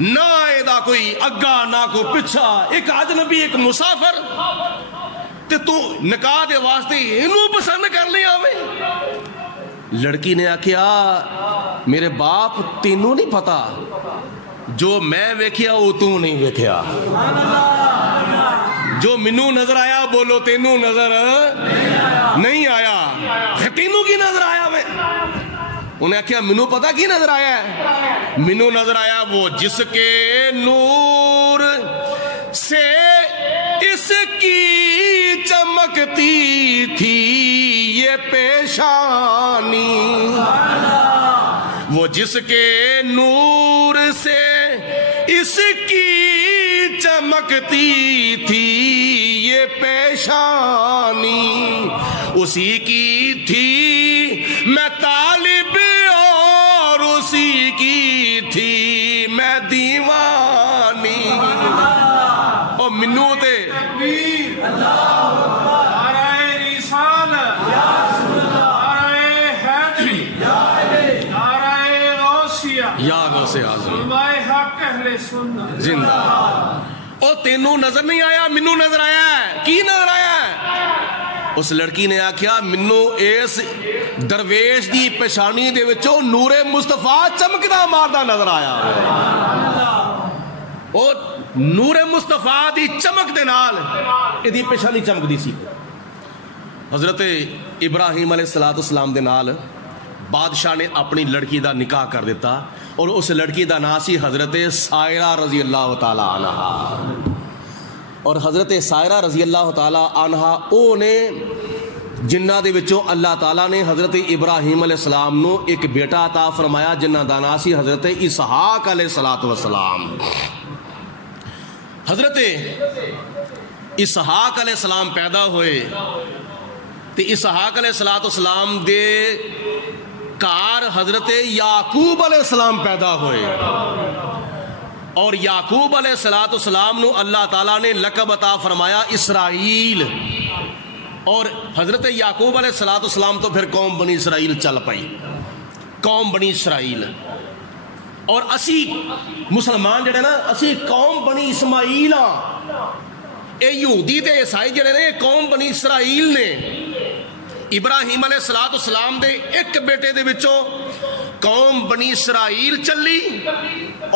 نہ اے دا کوئی اگا نہ کوئی پچھا، ایک اجنبی ایک مسافر، تے تو نکاح دے واسطے اینوں پسند کر لیا وے؟ لڑکی نے آکھیا میرے باپ تینوں نہیں پتا، جو میں ویکھیا وہ تو نہیں ویکھیا، جو منوں نظر آیا بولو تینوں نظر نہیں آیا، تینوں کی نظر آیا میں؟ انہیں کہا منوں پتا کی نظر آیا ہے؟ منوں نظر آیا وہ جس کے نور سے اس کی چمکتی تھی یہ پیشانی، وہ جس کے نور سے اس کی چمک سکتی تھی یہ پیشانی، اسی کی تھی میں طالب اور اسی کی تھی میں دیوانی۔ او منو تے یا غوث اعظم زندہ۔ او تینوں نظر نہیں آیا، منو نظر آیا ہے۔ کی نظر آیا ہے؟ اس لڑکی نے آکھیا منو اس درویش دی پیشانی دے وچوں نور مصطفیٰ چمکدا ماردا نظر آیا۔ او نور مصطفیٰ دی چمک دے نال ایدی پیشانی چمک دی سی۔ حضرت ابراہیم علیہ السلام دے نال بادشاہ نے اپنی لڑکی دا نکاح کر دیتا، اور اس لڑکی دا نام سی حضرت سائرہ رضی اللہ تعالی عنہ۔ اور حضرت سائرہ رضی اللہ تعالی عنہ او نے جنہ دے وچوں اللہ تعالیٰ نے حضرت ابراہیم علیہ السلام نو ایک بیٹا عطا فرمایا جنہ دا نام سی حضرت اسحاق علیہ السلام۔ حضرت اسحاق علیہ السلام پیدا ہوئے تے اسحاق علیہ السلام دے کار حضرت یعقوب علیہ السلام پیدا ہوئے، اور یعقوب علیہ السلام نو اللہ تعالیٰ نے لقب عطا فرمایا اسرائیل، اور حضرت یعقوب علیہ السلام تو پھر قوم بنی اسرائیل چل پائی، قوم بنی اسرائیل۔ اور اسی مسلمان جڑے نا اسی قوم بنی اسماعیل ہاں، اے یہودی تے عیسائی جڑے نے قوم بنی اسرائیل نے۔ ابراہیم علیہ السلام دے ایک بیٹے دے وچوں قوم بنی اسرائیل چلی،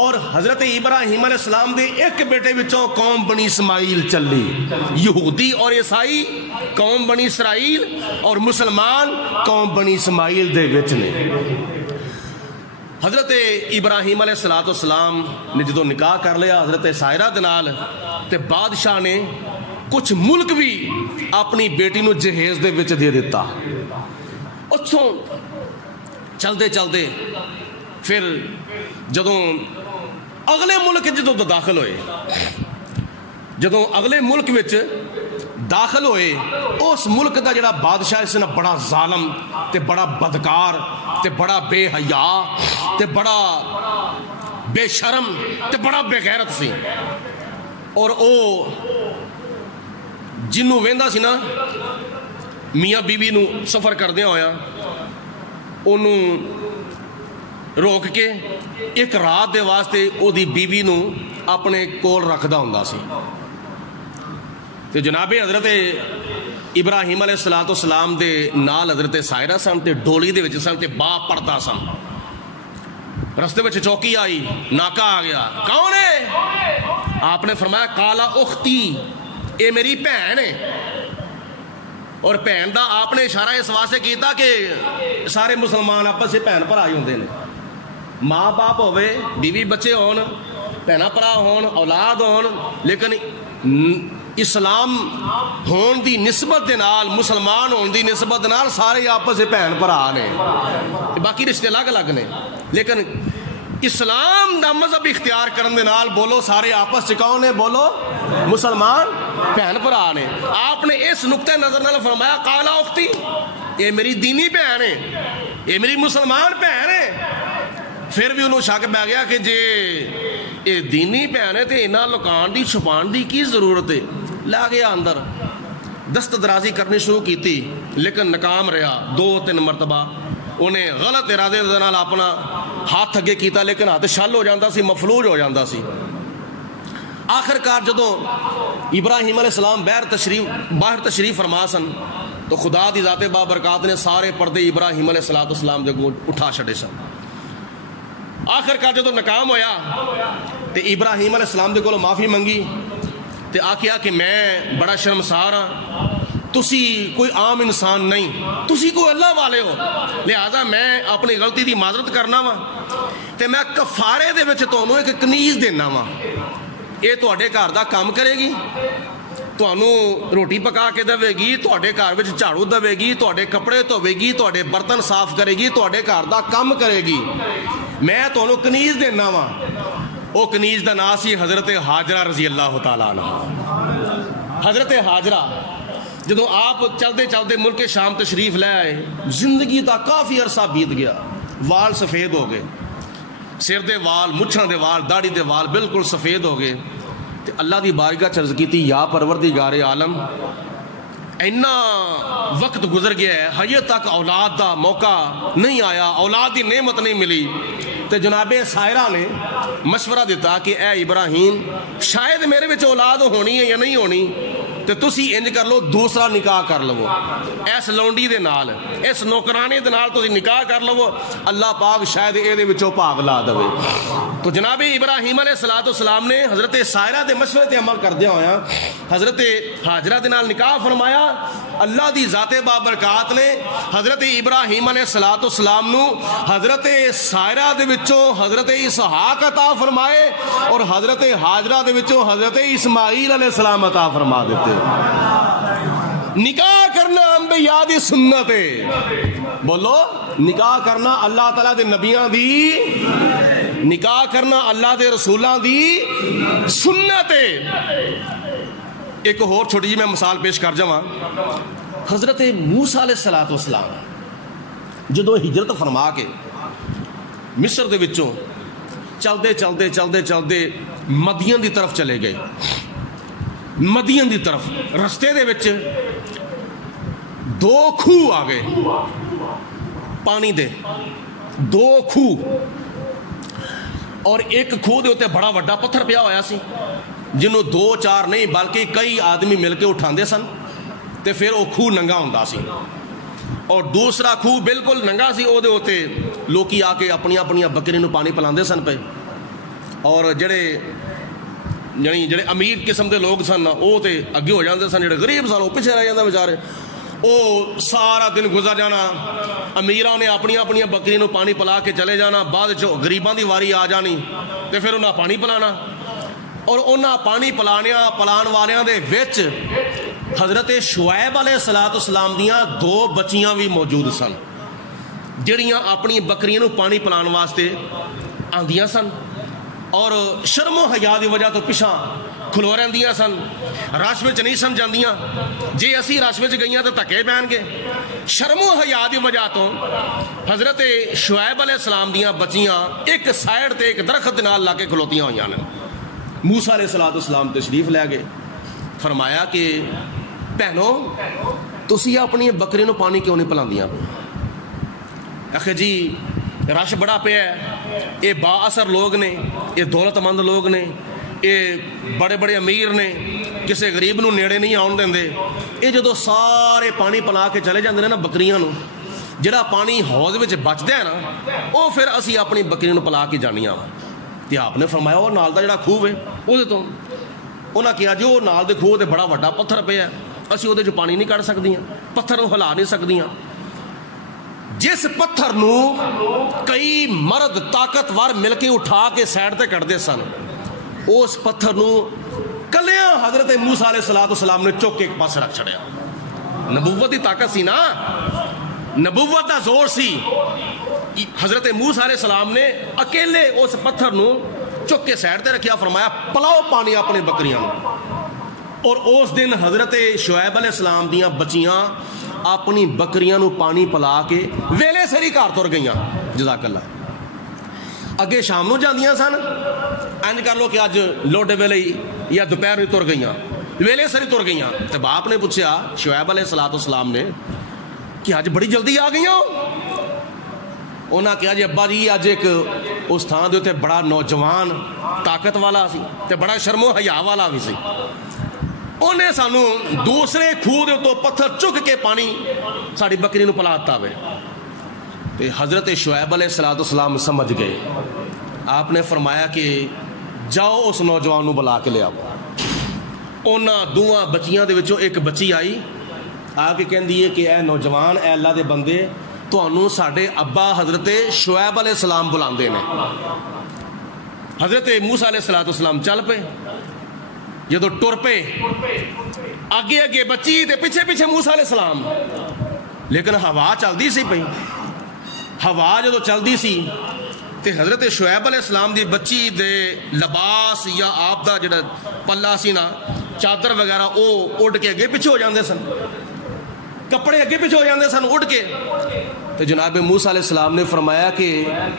اور حضرت ابراہیم علیہ السلام دے ایک بیٹے وچوں قوم بنی اسماعیل چلی۔ یہودی اور عیسائی قوم بنی اسرائیل، اور مسلمان قوم بنی اسماعیل دے وچ نے۔ حضرت ابراہیم علیہ السلام نے جدو نکاح کر لیا حضرت سائرہ دے نال، تے بادشاہ نے کچھ ملک بھی اپنی بیٹی نو جہیز دے وچ دے دیتا۔ اتھوں چلدے چلدے پھر جدوں اگلے ملک جدوں داخل ہوئے، جدوں اگلے ملک وچ داخل ہوئے، اس ملک دا جڑا بادشاہ اس نے بڑا ظالم تے بڑا بدکار تے بڑا بے حیا تے بڑا بے شرم تے بڑا بے غیرت سی، اور او جنوں ویندا سی نا میاں بیوی نو سفر کردیا ہویا انہوں روک کے ایک رات دے واسطے او دی بیوی نو اپنے کول رکھدا ہوندا سی۔ تے جناب حضرت ابراہیم علیہ السلام دے نال حضرت سائرہ سن تے ڈولی دے وچ سن تے با پڑتا سن۔ رستے وچ چوکی آئی، ناکا آ گیا، کون ہے؟ آپ نے فرمایا کالا اختی، اے میری بہن ہے۔ اور بہن دا آپ نے اشارہ اس واسطے کیتا کہ سارے مسلمان آپس سے بہن بھرائی ہوندے نے، ماں باپ ہوئے، بیوی بچے ہون، بہنا بھرا ہون، اولاد ہون، لیکن اسلام ہون دی نسبت دے نال، مسلمان ہون دی نسبت دے نال سارے آپس سے بہن بھرا نے، باقی رشتے الگ الگ نے، لیکن اسلام دا مذہب اختیار کرن دے نال بولو سارے آپس سے کون نے؟ بولو مسلمان بہن بھرا نے۔ آپ نے اس نقطۂ نظر نال فرمایا کالا اختی، یہ میری دینی بہن ہے، یہ میری مسلمان بہن ہے۔ پھر بھی انہوں شک پہ گیا کہ جے یہ دینی بہن ہے تو انہاں لکان دی چھپان دی کی ضرورت ہے؟ لا گیا اندر، دست درازی کرنی شروع کی تھی، لیکن ناکام رہا۔ 2-3 مرتبہ انہیں غلط ارادے دے نال اپنا ہاتھ اگے کیتا، لیکن ہاتھ شل ہو جاندہ سی، مفلوج ہو جاندہ سی۔ آخر کار جدوں ابراہیم علیہ السلام باہر تشریف فرما سن تو خدا دی ذات بابرکات نے سارے پردے ابراہیم علیہ السلام دے گول اٹھا چھڑے سن۔ آخر کار جدوں ناکام ہویا تے ابراہیم علیہ السلام دے کولوں معافی منگی تے آکھیا کہ میں بڑا شرمسار ہاں، تسی کوئی عام انسان نہیں، تسی کوئی اللہ والے ہو، لہذا میں اپنی غلطی دی معذرت کرنا وا تے میں کفارے دے وچ تانوں ایک کنیز دینا وا، یہ تواڈے گھر دا کام کرے گی، تانوں روٹی پکا کے دے گی، تواڈے گھر وچ جھاڑو دے گی، تواڈے کپڑے دھوے گی، تواڈے برتن صاف کرے گی، تواڈے گھر دا کام کرے گی، میں تانوں کنیز دینا وا۔ وہ کنیز دا نام سی حضرت حاجرہ رضی اللہ تعالیٰ عنہ. حضرت حاجرہ جدو آپ چلتے چلتے ملک شام تشریف لے آئے, زندگی دا کافی عرصہ بیت گیا, وال سفید ہو گئے, سر دے وال, مچھاں دے وال, داڑھی دے وال بالکل سفید ہو گئے. تے اللہ دی بارگاہ چرز کی تھی, یا پروردگار عالم اینا وقت گزر گیا ہے, ہجے تک اولاد دا موقع نہیں آیا, اولاد دی نعمت نہیں ملی. تے جناب سائرہ نے مشورہ دیتا کہ اے ابراہیم شاید میرے وچ اولاد ہونی ہے یا نہیں ہونی, تے تسی انج کر لو دوسرا نکاح کر لو, اس لونڈی دے نال, اس نوکرانے دے نال تسی نکاح کر لو, اللہ پاک شاید اے دے وچوں بھاگ لا دے. تو جناب ابراہیم علیہ السلام نے حضرت سائرہ دے مشورے تے عمل کردیا ہویا حضرت حاجرہ دے نال نکاح فرمایا. اللہ دی ذات بابرکات نے حضرت ابراہیم علیہ السلام نو حضرت سائرہ دے وچوں حضرت اسحاق عطا فرمائے, اور حضرت حاجرہ دے وچوں حضرت اسماعیل علیہ السلام عطا فرما دیتے. نکاح کرنا انبیاء دی سنت ہے, بولو نکاح کرنا اللہ تعالیٰ دے نبیاں دی, نکاح کرنا اللہ دے رسولاں دی سنت ہے. ایک اور چھوٹی جی میں مثال پیش کر جاواں. حضرت موسیٰ علیہ السلام جدو ہجرت فرما کے مصر دے وچوں چلتے چلتے چلتے چلتے مدین دی طرف چلے گئے. مدین دی طرف رستے دے وچ دو کھوہ آ گئے, پانی دے دو کھوہ, اور ایک کھوہ دے ہوتے بڑا وڈا پتھر پیا ہویا سی جنہوں دو چار نہیں بلکہ کئی آدمی مل کے اٹھاندے سن, تے پھر وہ کھوہ ننگا ہوندا سی. اور دوسرا کھوہ بالکل ننگا سی, وہ دے ہوتے لوکی آ کے اپنی اپنی بکری نو پانی پلاندے سن پہ, اور جڑے امیر قسم دے لوگ سن وہ تے اگے ہو جاندے سن, جڑے غریب سن وہ پیچھے رہ جاندے بیچارے. وہ سارا دن گزر جانا, امیراں نے اپنی اپنی بکری نو پانی پلا کے چلے جانا, بعد چ غریباں دی واری آ جانی تے پھر انہاں پانی پلانا. اور انہاں پانی پلان والیاں دے وچ حضرت شعیب علیہ السلام دیاں دو بچیاں بھی موجود سن, جڑیاں اپنی بکریاں نو پانی پلان واسطے آندیاں سن, اور شرم و حیا دی وجہ تو پیچھا کھلو رہندیاں سن, رش وچ نہیں سن جاندیاں. جے اسی رش وچ گئیاں تے دھکے پین گے. شرم و حیا دی وجہ تو حضرت شعیب علیہ السلام دیاں بچیاں ایک سائیڈ تے ایک درخت دے نال لا کے کھلوتیاں ہوئیاں نے. موسیٰ علیہ السلام تشریف لے گئے, فرمایا کہ بہنوں تسی اپنی بکری نو پانی کیوں نہیں پلاندیاں؟ آخر جی رش بڑا پیا ہے, یہ با اثر لوگ نے, یہ دولت مند لوگ نے, یہ بڑے بڑے امیر نے, کسی غریب نو نیڑے نہیں آن دیندے. یہ جدو سارے پانی پلا کے چلے جاندے نا بکریاں نو, جڑا پانی حوض وچ بچدا ہے نا وہ پھر اسی اپنی بکری نو پلا کے جانیاں وا. تے آپ نے فرمایا وہ نال دا جڑا کھوہ ہے وہ دے تو انہاں کہا جی وہ نال دے کھوہ تے بڑا وڈا پتھر پیا ہے, اسی وہ دے جو پانی نہیں کڈ سکدیاں, پتھر نو ہلا نہیں سکدیاں. جس پتھر نو کئی مرد طاقتور مل کے اٹھا کے سائڈ تے کردے سن, اس پتھر نو کلیاں حضرت موسیٰ علیہ السلام نے چوک کے ایک پاس رکھ چھڑیا. نبوت دی طاقت سی نا, نبوت دا زور سی. حضرت موسیٰ علیہ السلام نے اکیلے اس پتھر نو چک کے سائڈ تے رکھیا, فرمایا پلاؤ پانی اپنے بکریاں نو. اور اس دن حضرت شعیب علیہ السلام دیاں بچیاں اپنی بکریاں نو پانی پلا کے ویلے سری گھر تر گئیاں. جزاک اللہ. اگے شام نو جاندیاں سن, انج کر لو کہ اج لوڈے ویلے یا دوپہر نو تر گئیاں, ویلے سری تر گئیاں. تے باپ نے پوچھا شعیب علیہ السلام نے کہ اج بڑی جلدی آ گئیاں؟ انہاں کہا جی ابا جی اج ایک اس تھان دے تے بڑا نوجوان طاقت والا سی تے بڑا شرم و حیا والا بھی سی, انہیں سانو دوسرے کھوہ دے تو پتھر چک کے پانی ساری بکری نو پلاتا ہوئے. تے حضرت شعیب علیہ السلام سمجھ گئے. آپ نے فرمایا کہ جاؤ اس نوجوان نو بلا کے لے آؤ. انہاں دوواں بچیاں دے وچوں ایک بچی آئی, آ کے کہندی ہے کہ اے نوجوان, اے اللہ دے بندے, تانوں ساڈے ابا حضرت شعیب علیہ السلام بلاندے نے. حضرت موسیٰ علیہ السلام چل پے, جدو ٹر پے آگے آگے بچی تے پیچھے پیچھے موسیٰ علیہ السلام, لیکن ہوا چلدی سی پئی. ہوا جدو چلدی سی تے حضرت شعیب علیہ السلام دی بچی دے لباس یا آپ دا جڑا پلہ سی نا چادر وغیرہ او اڑ کے اگے پیچھے ہو جاندے سن، کپڑے اگے پیچھے ہو جاندے سن اڑ کے. تو جناب موسیٰ علیہ السلام نے فرمایا کہ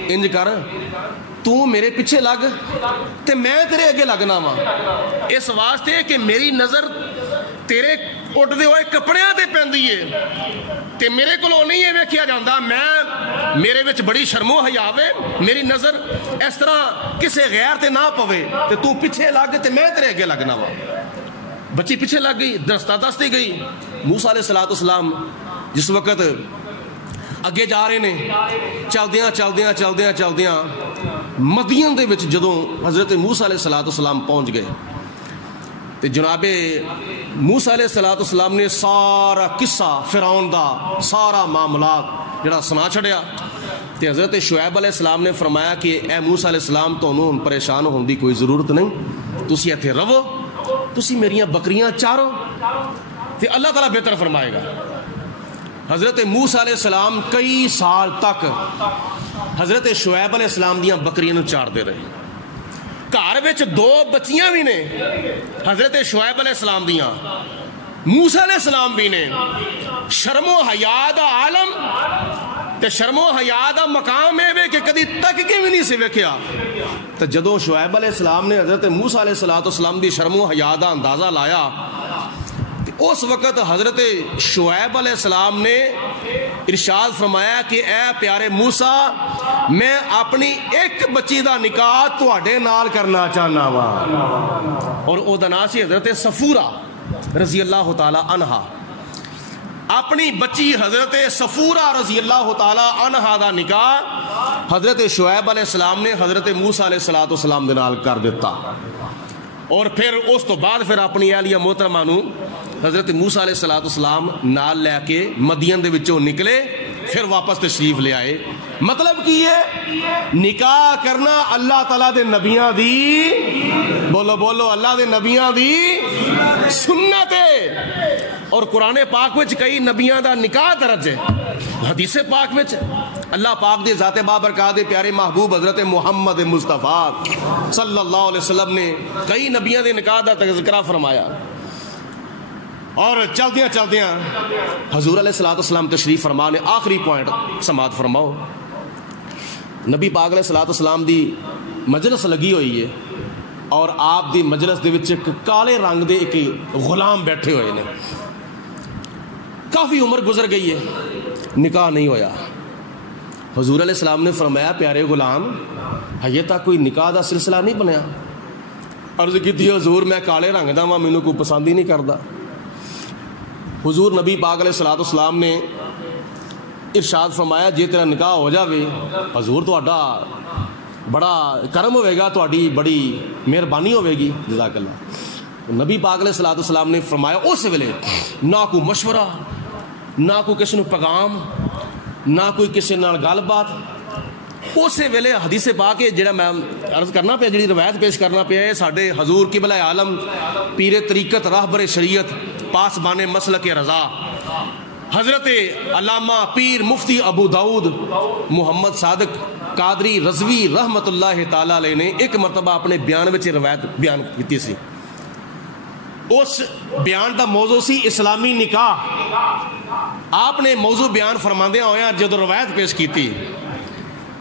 انج کر تو میرے پیچھے لگ تے میں تیرے اگے لگنا وا، اس واسطے کہ میری نظر تیرے اٹھدے ہوئے کپڑیاں تے پیندی ہے تے میرے کولوں نہیں ویکھیا جاندا. میں میرے وچ بڑی شرم و حیا وے، میری نظر اس طرح کسے غیر تے نہ پوے تے تو پیچھے لگ تے میں تیرے اگے لگنا وا. بچی پیچھے لگ گئی، دستہ دستی گئی. موسیٰ علیہ السلام جس وقت اگے جا رہے نے، چلدیاں مدین دے وچ جدوں حضرت موسیٰ علیہ السلام پہنچ گئے تے جناب موسیٰ علیہ السلام نے سارا قصہ فرعون دا سارا معاملات جڑا سنا چھڑیا. تے حضرت شعیب علیہ السلام نے فرمایا کہ اے موسیٰ علیہ السلام تانوں پریشان ہون دی کوئی ضرورت نہیں، تسی ایتھے رہو، تسی میریاں بکریاں چارو تے اللہ تعالیٰ بہتر فرمائے گا. حضرت موسیٰ علیہ السلام کئی سال تک حضرت شعیب علیہ السلام دیاں بکریاں چار دے رہے. گھر وچ 2 بچیاں بھی نے حضرت شعیب علیہ السلام دیاں، موسیٰ علیہ السلام بھی نے. شرم و حیا دا عالم تے شرم و حیا دا مقام ہے کہ کدی تک کے بھی نہیں سی ویکھیا. تے جدوں شعیب علیہ السلام نے حضرت موسیٰ علیہ السلام دی شرم و حیا دا اندازہ لایا، اس وقت حضرت شعیب علیہ السلام نے ارشاد فرمایا کہ اے پیارے موسیٰ، میں اپنی ایک بچی دا نکاح تواڈے نال کرنا چاہنا وا. اور او دا نام سی حضرت صفورہ رضی اللہ تعالی عنہا. اپنی بچی حضرت صفورہ رضی اللہ تعالی عنہا دا نکاح حضرت شعیب علیہ السلام نے حضرت موسیٰ علیہ السلام دے نال کر دیتا. اور پھر اس تو بعد پھر اپنی اہلیہ محترمہ نو حضرت موسیٰ علیہ السلام نال لے کے مدین دے وچوں نکلے، پھر واپس تشریف لے آئے. مطلب کی ہے نکاح کرنا اللہ تعالیٰ دے نبیاں دی، بولو اللہ دے نبیاں دی سنت ہے. اور قرآن پاک وچ کئی نبیاں دا نکاح درج ہے. حدیث پاک وچ اللہ پاک دے ذات بابرکات دے پیارے محبوب حضرت محمد مصطفیٰ صلی اللہ علیہ وسلم نے کئی نبیاں دے نکاح دا تذکرہ فرمایا. اور چلدیاں حضور علیہ السلام تشریف فرما نے آخری پوائنٹ سماعت فرماؤ. نبی پاک علیہ السلام دی مجلس لگی ہوئی ہے اور آپ دی مجلس دے وچ ایک کالے رنگ دے ایک غلام بیٹھے ہوئے نے. کافی عمر گزر گئی ہے، نکاح نہیں ہویا. حضور علیہ السلام نے فرمایا پیارے غلام، ہجے تک کوئی نکاح دا سلسلہ نہیں بنیا. عرض کی حضور میں کالے رنگ دا وا، مینوں کوئی پسند ہی نہیں کردا. حضور نبی پاک علیہ السلام نے ارشاد فرمایا جے تیرا نکاح ہو جاوے حضور تہاڈا بڑا کرم ہوئے گا، تہاڈی بڑی مہربانی ہوئے گی، جزاک اللہ. نبی پاک علیہ السلام نے فرمایا اس ویلے نہ کوئی مشورہ، نہ کوئی کسی نو پیغام، نہ کوئی کسی نال گل بات. اس ویلے حدیث پاک جڑا میں عرض کرنا پیا، جڑی روایت پیش کرنا پیا ہے ساڈے حضور قبلہ عالم پیر طریقت راہبر شریعت پاسبان مسلک رضا حضرت علامہ پیر مفتی ابو داؤد محمد صادق قادری رضوی رحمت اللہ تعالی علیہ نے ایک مرتبہ اپنے بیان وچ روایت بیان کیتی سی. اس بیان دا موضوع سی اسلامی نکاح. آپ نے موضوع بیان فرماندیاں ہویا جدو روایت پیش کیتی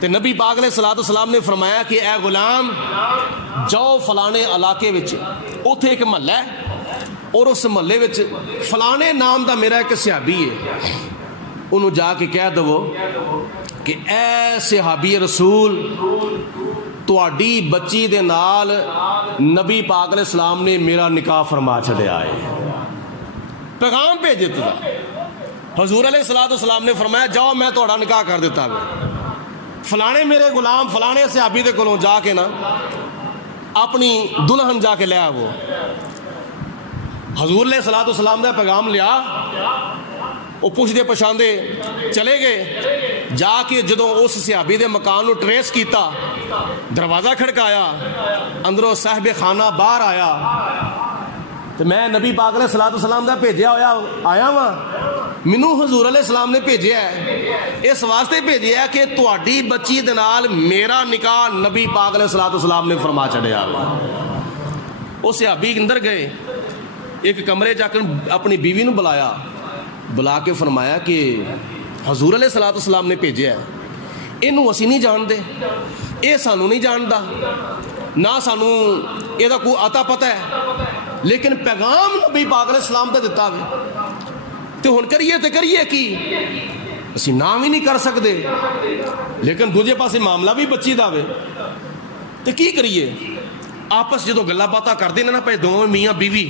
تے نبی پاک علیہ السلام نے فرمایا کہ اے غلام جاؤ فلانے علاقے وچ، اوتھے ایک محلہ ہے اور اس محلے وچ فلانے نام دا میرا ایک صحابی ہے، انہوں جا کے کہہ دو کہ اے صحابی رسول تواڈی بچی دے نال نبی پاک علیہ السلام نے میرا نکاح فرما چھڈیا ہے. پیغام بھیج دیتا. حضور علیہ السلام نے فرمایا جاؤ میں تہاڈا نکاح کر دیتا ہے. فلانے میرے غلام فلانے صحابی دے کولوں جا کے نا اپنی دلہن جا کے لے آو. حضور علیہ السلام دا پیغام لیا، وہ پوچھدے پچھاندے چلے گئے. جا کے جدوں اس صحابی دے مکان نو ٹریس کیتا، دروازہ کھڑکایا، اندروں صاحب خانہ باہر آیا تو میں نبی پاک علیہ الصلوۃ والسلام دا بھیجیا ہویا آیا وا، مینوں حضور علیہ السلام نے بھیجیا ہے، اس واسطے بھیجیا ہے کہ تہاڈی بچی دے نال میرا نکاح نبی پاک علیہ الصلوۃ والسلام نے فرما چھڈیا۔ وہ صحابی اندر گئے، ایک کمرے جا کر اپنی بیوی نو بلایا، بلا کے فرمایا کہ حضور علیہ الصلوۃ والسلام نے بھیجیا ہے، اینوں اسی نہیں جانتے، یہ سانوں نہیں جانتا، نہ سانوں یہ کوئی آتا پتہ ہے، لیکن پیغام نبی پاک علیہ السلام تے دتا ہوئے تو ہن کریے تے کریے کی، اسی نام ہی نہیں کر سکتے، لیکن دوجے پاسے معاملہ بھی بچی دا ہوئے تو کی کریے؟ آپس جدو گلا باتاں کرتے نا پہ دونوں میاں بیوی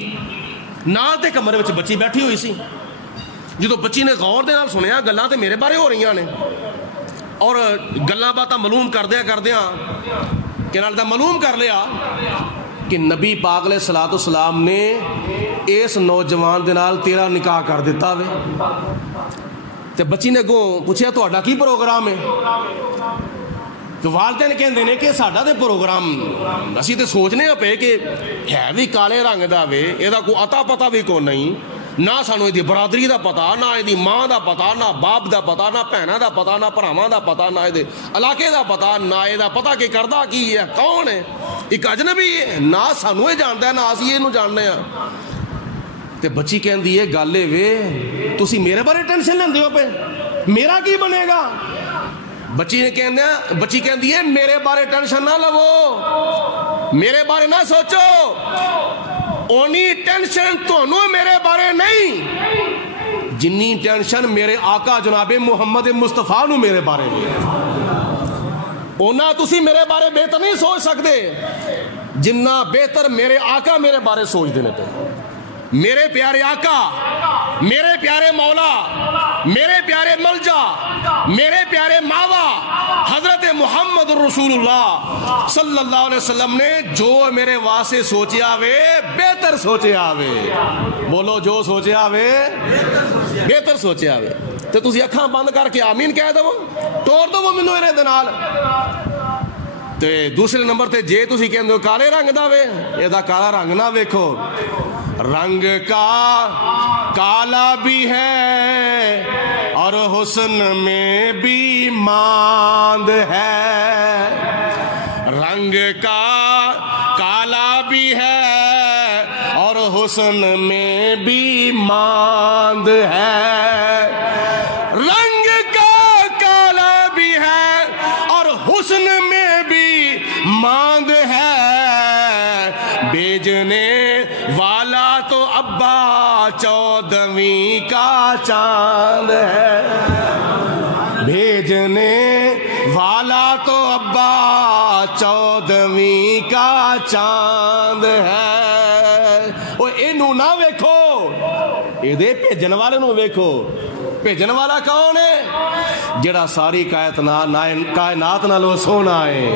نال تے کمرے وچ بچی بیٹھی ہوئی سی، جدو بچی نے غور دے نال سنیا گلاں تے میرے بارے ہو رہی نے، اور گلاں باتاں معلوم کردیاں کہ نال دا معلوم کر لیا کہ نبی پاک علیہ الصلوۃ والسلام نے اس نوجوان دے نال تیرا نکاح کر دیتا وے۔ تے بچی نے اگوں پوچھیا تہاڈا کی پروگرام ہے؟ تو والدین کہندے نے کہ ساڈا تے پروگرام اسی تے سوچنے پے کہ ہے بھی کالے رنگ دا وے، ਇਹਦਾ کوئی اتا پتا بھی کوئی نہیں، نہ سانو یہ برادری دا پتا، نہ یہ ماں دا پتا، نہ باپ دا پتا، نہ بھیناں دا پتا، نہ بھراواں دا پتا، نہ یہ علاقے دا پتا، نہ یہ پتا کہ کردا کی ہے، کون ہے، ایک اجنبی ہے، نہ سانو یہ جاندا ہے نہ اسی اینوں جاننے ہاں۔ تے بچی کہندی ہے گل اے وے تسی میرے بارے ٹینشن لیندے ہو پے، میرا کی بنے گا؟ بچی کہندی ہے میرے بارے ٹینشن نہ لو، میرے بارے نہ سوچو، اونی ٹینشن تھانوں میرے بارے نہیں جنی ٹینشن میرے آقا جناب محمد مصطفیٰ نو میرے بارے میں، اونا تسی میرے بارے بہتر نہیں سوچ سکتے جنہ بہتر میرے آقا میرے بارے سوچ دینے پہ۔ میرے پیارے آقا، میرے پیارے مولا، میرے پیارے ملجا، میرے پیارے ماوا حضرت محمد رسول اللہ صلی اللہ علیہ وسلم نے جو میرے واسطے سوچیا وے بہتر سوچیا وے، بولو جو سوچیا وے بہتر سوچیا وے۔ تو تسی اکھاں بند کر کے آمین کہہ دو، توڑ دو وہ مینوں اے دے نال۔ تے دوسرے نمبر تے جے تسی کہندے ہو کالے رنگ دا وے، اے دا کالا رنگ نہ ویکھو، رنگ کا کالا بھی ہے اور حسن میں بھی ماند ہے، رنگ کا کالا بھی ہے اور حسن میں بھی ماند ہے، رنگ کا کالا بھی ہے اور حسن میں بھی ماند ہے، بیجنے والا تو ابا 14ویں کا چاند ہے، بھیجنے والا تو ابا 14ویں کا چاند ہے۔ وہ اینو نہ ویکھو، اے دے بھیجن والے نو ویکھو۔ بھیجن والا کون ہے؟ جڑا ساری کائنات نالوں سونا ہے،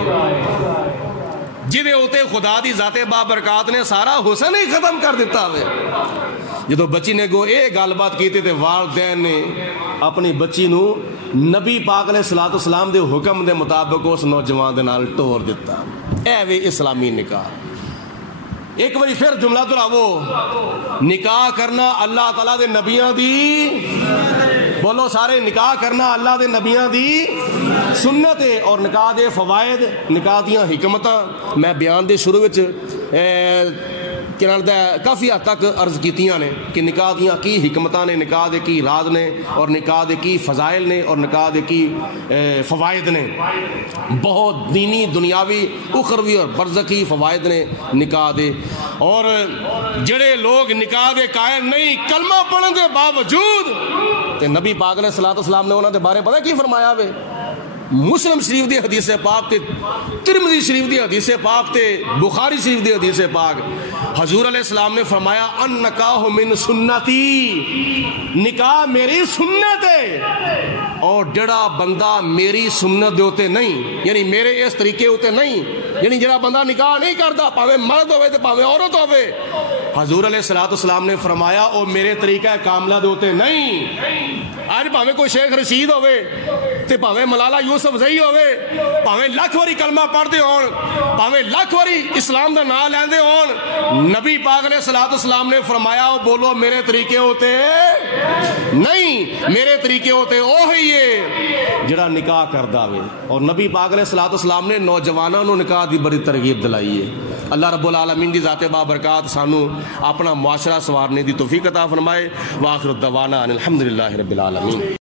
جدے ہوتے خدا دی ذات بابرکات نے سارا حسن ہی ختم کر دیتا ہوئے۔ جدو بچی نے گو اے گل بات کیتے تے والدین نے اپنی بچی نو نبی پاک علیہ الصلوۃ والسلام دے حکم دے مطابق اس نوجوان دے نال ٹور دیتا۔ اے وے اسلامی نکاح۔ ایک باری پھر جملہ دہراؤ، نکاح کرنا اللہ تعالیٰ دے نبیاں دی، بولو سارے، نکاح کرنا اللہ دے نبیاں دی سنت ہے، اور نکاح دے فوائد، نکاح دیاں حکمتاں میں بیان دے شروع وچ کافی حد تک عرض کیتیاں نے کہ نکاح دیاں کی حکمتاں نے، نکاح دے کی راز نے، اور نکاح دے کی فضائل نے، اور نکاح دے کی فوائد نے، بہت دینی، دنیاوی، اخروی اور برزخی فوائد نے نکاح دے۔ اور جڑے لوگ نکاح دے قائل نہیں کلمہ پڑھن دے باوجود، تے نبی پاک علیہ الصلوۃ والسلام نے انہاں دے بارے پتہ کی فرمایا وے؟ مسلم شریف دی حدیث پاک تے ترمذی شریف دی حدیث پاک تے بخاری شریف دی حدیث پاک، حضور علیہ السلام نے فرمایا ان نکاح من سنتی، نکاح میری سنت ہے، اور جڑا بندہ میری سنت دے ہوتے نہیں، یعنی میرے اس طریقے ہوتے نہیں، یعنی جڑا بندہ نکاح نہیں کرتا، پاوے مرد ہوئے تے پاوے عورت ہوئے، حضور علیہ السلام نے فرمایا او میرے طریقہ کاملہ دے ہوتے نہیں۔ اج بھاویں کوئی شیخ رشید ہوے تے بھاویں ملالہ یوسف زئی ہوے بھاویں لاکھ واری کلمہ پڑھدے ہون بھاویں لاکھ واری اسلام دا نام لیندے ہون نبی پاک علیہ الصلوۃ والسلام نے فرمایا بولو میرے طریقے ہوتے نہیں میرے طریقے ہوتے اوہی ہے جڑا نکاح کردا ہوے اور نبی پاک علیہ الصلوۃ والسلام نے نوجواناں نوں نکاح دی بڑی ترغیب دلائی ہے اللہ رب العالمین دی ذات بابرکات سانو اپنا معاشرہ سوارنے دی توفیق عطا فرمائے وآخر الدعوانا ان الحمدللہ رب العالمین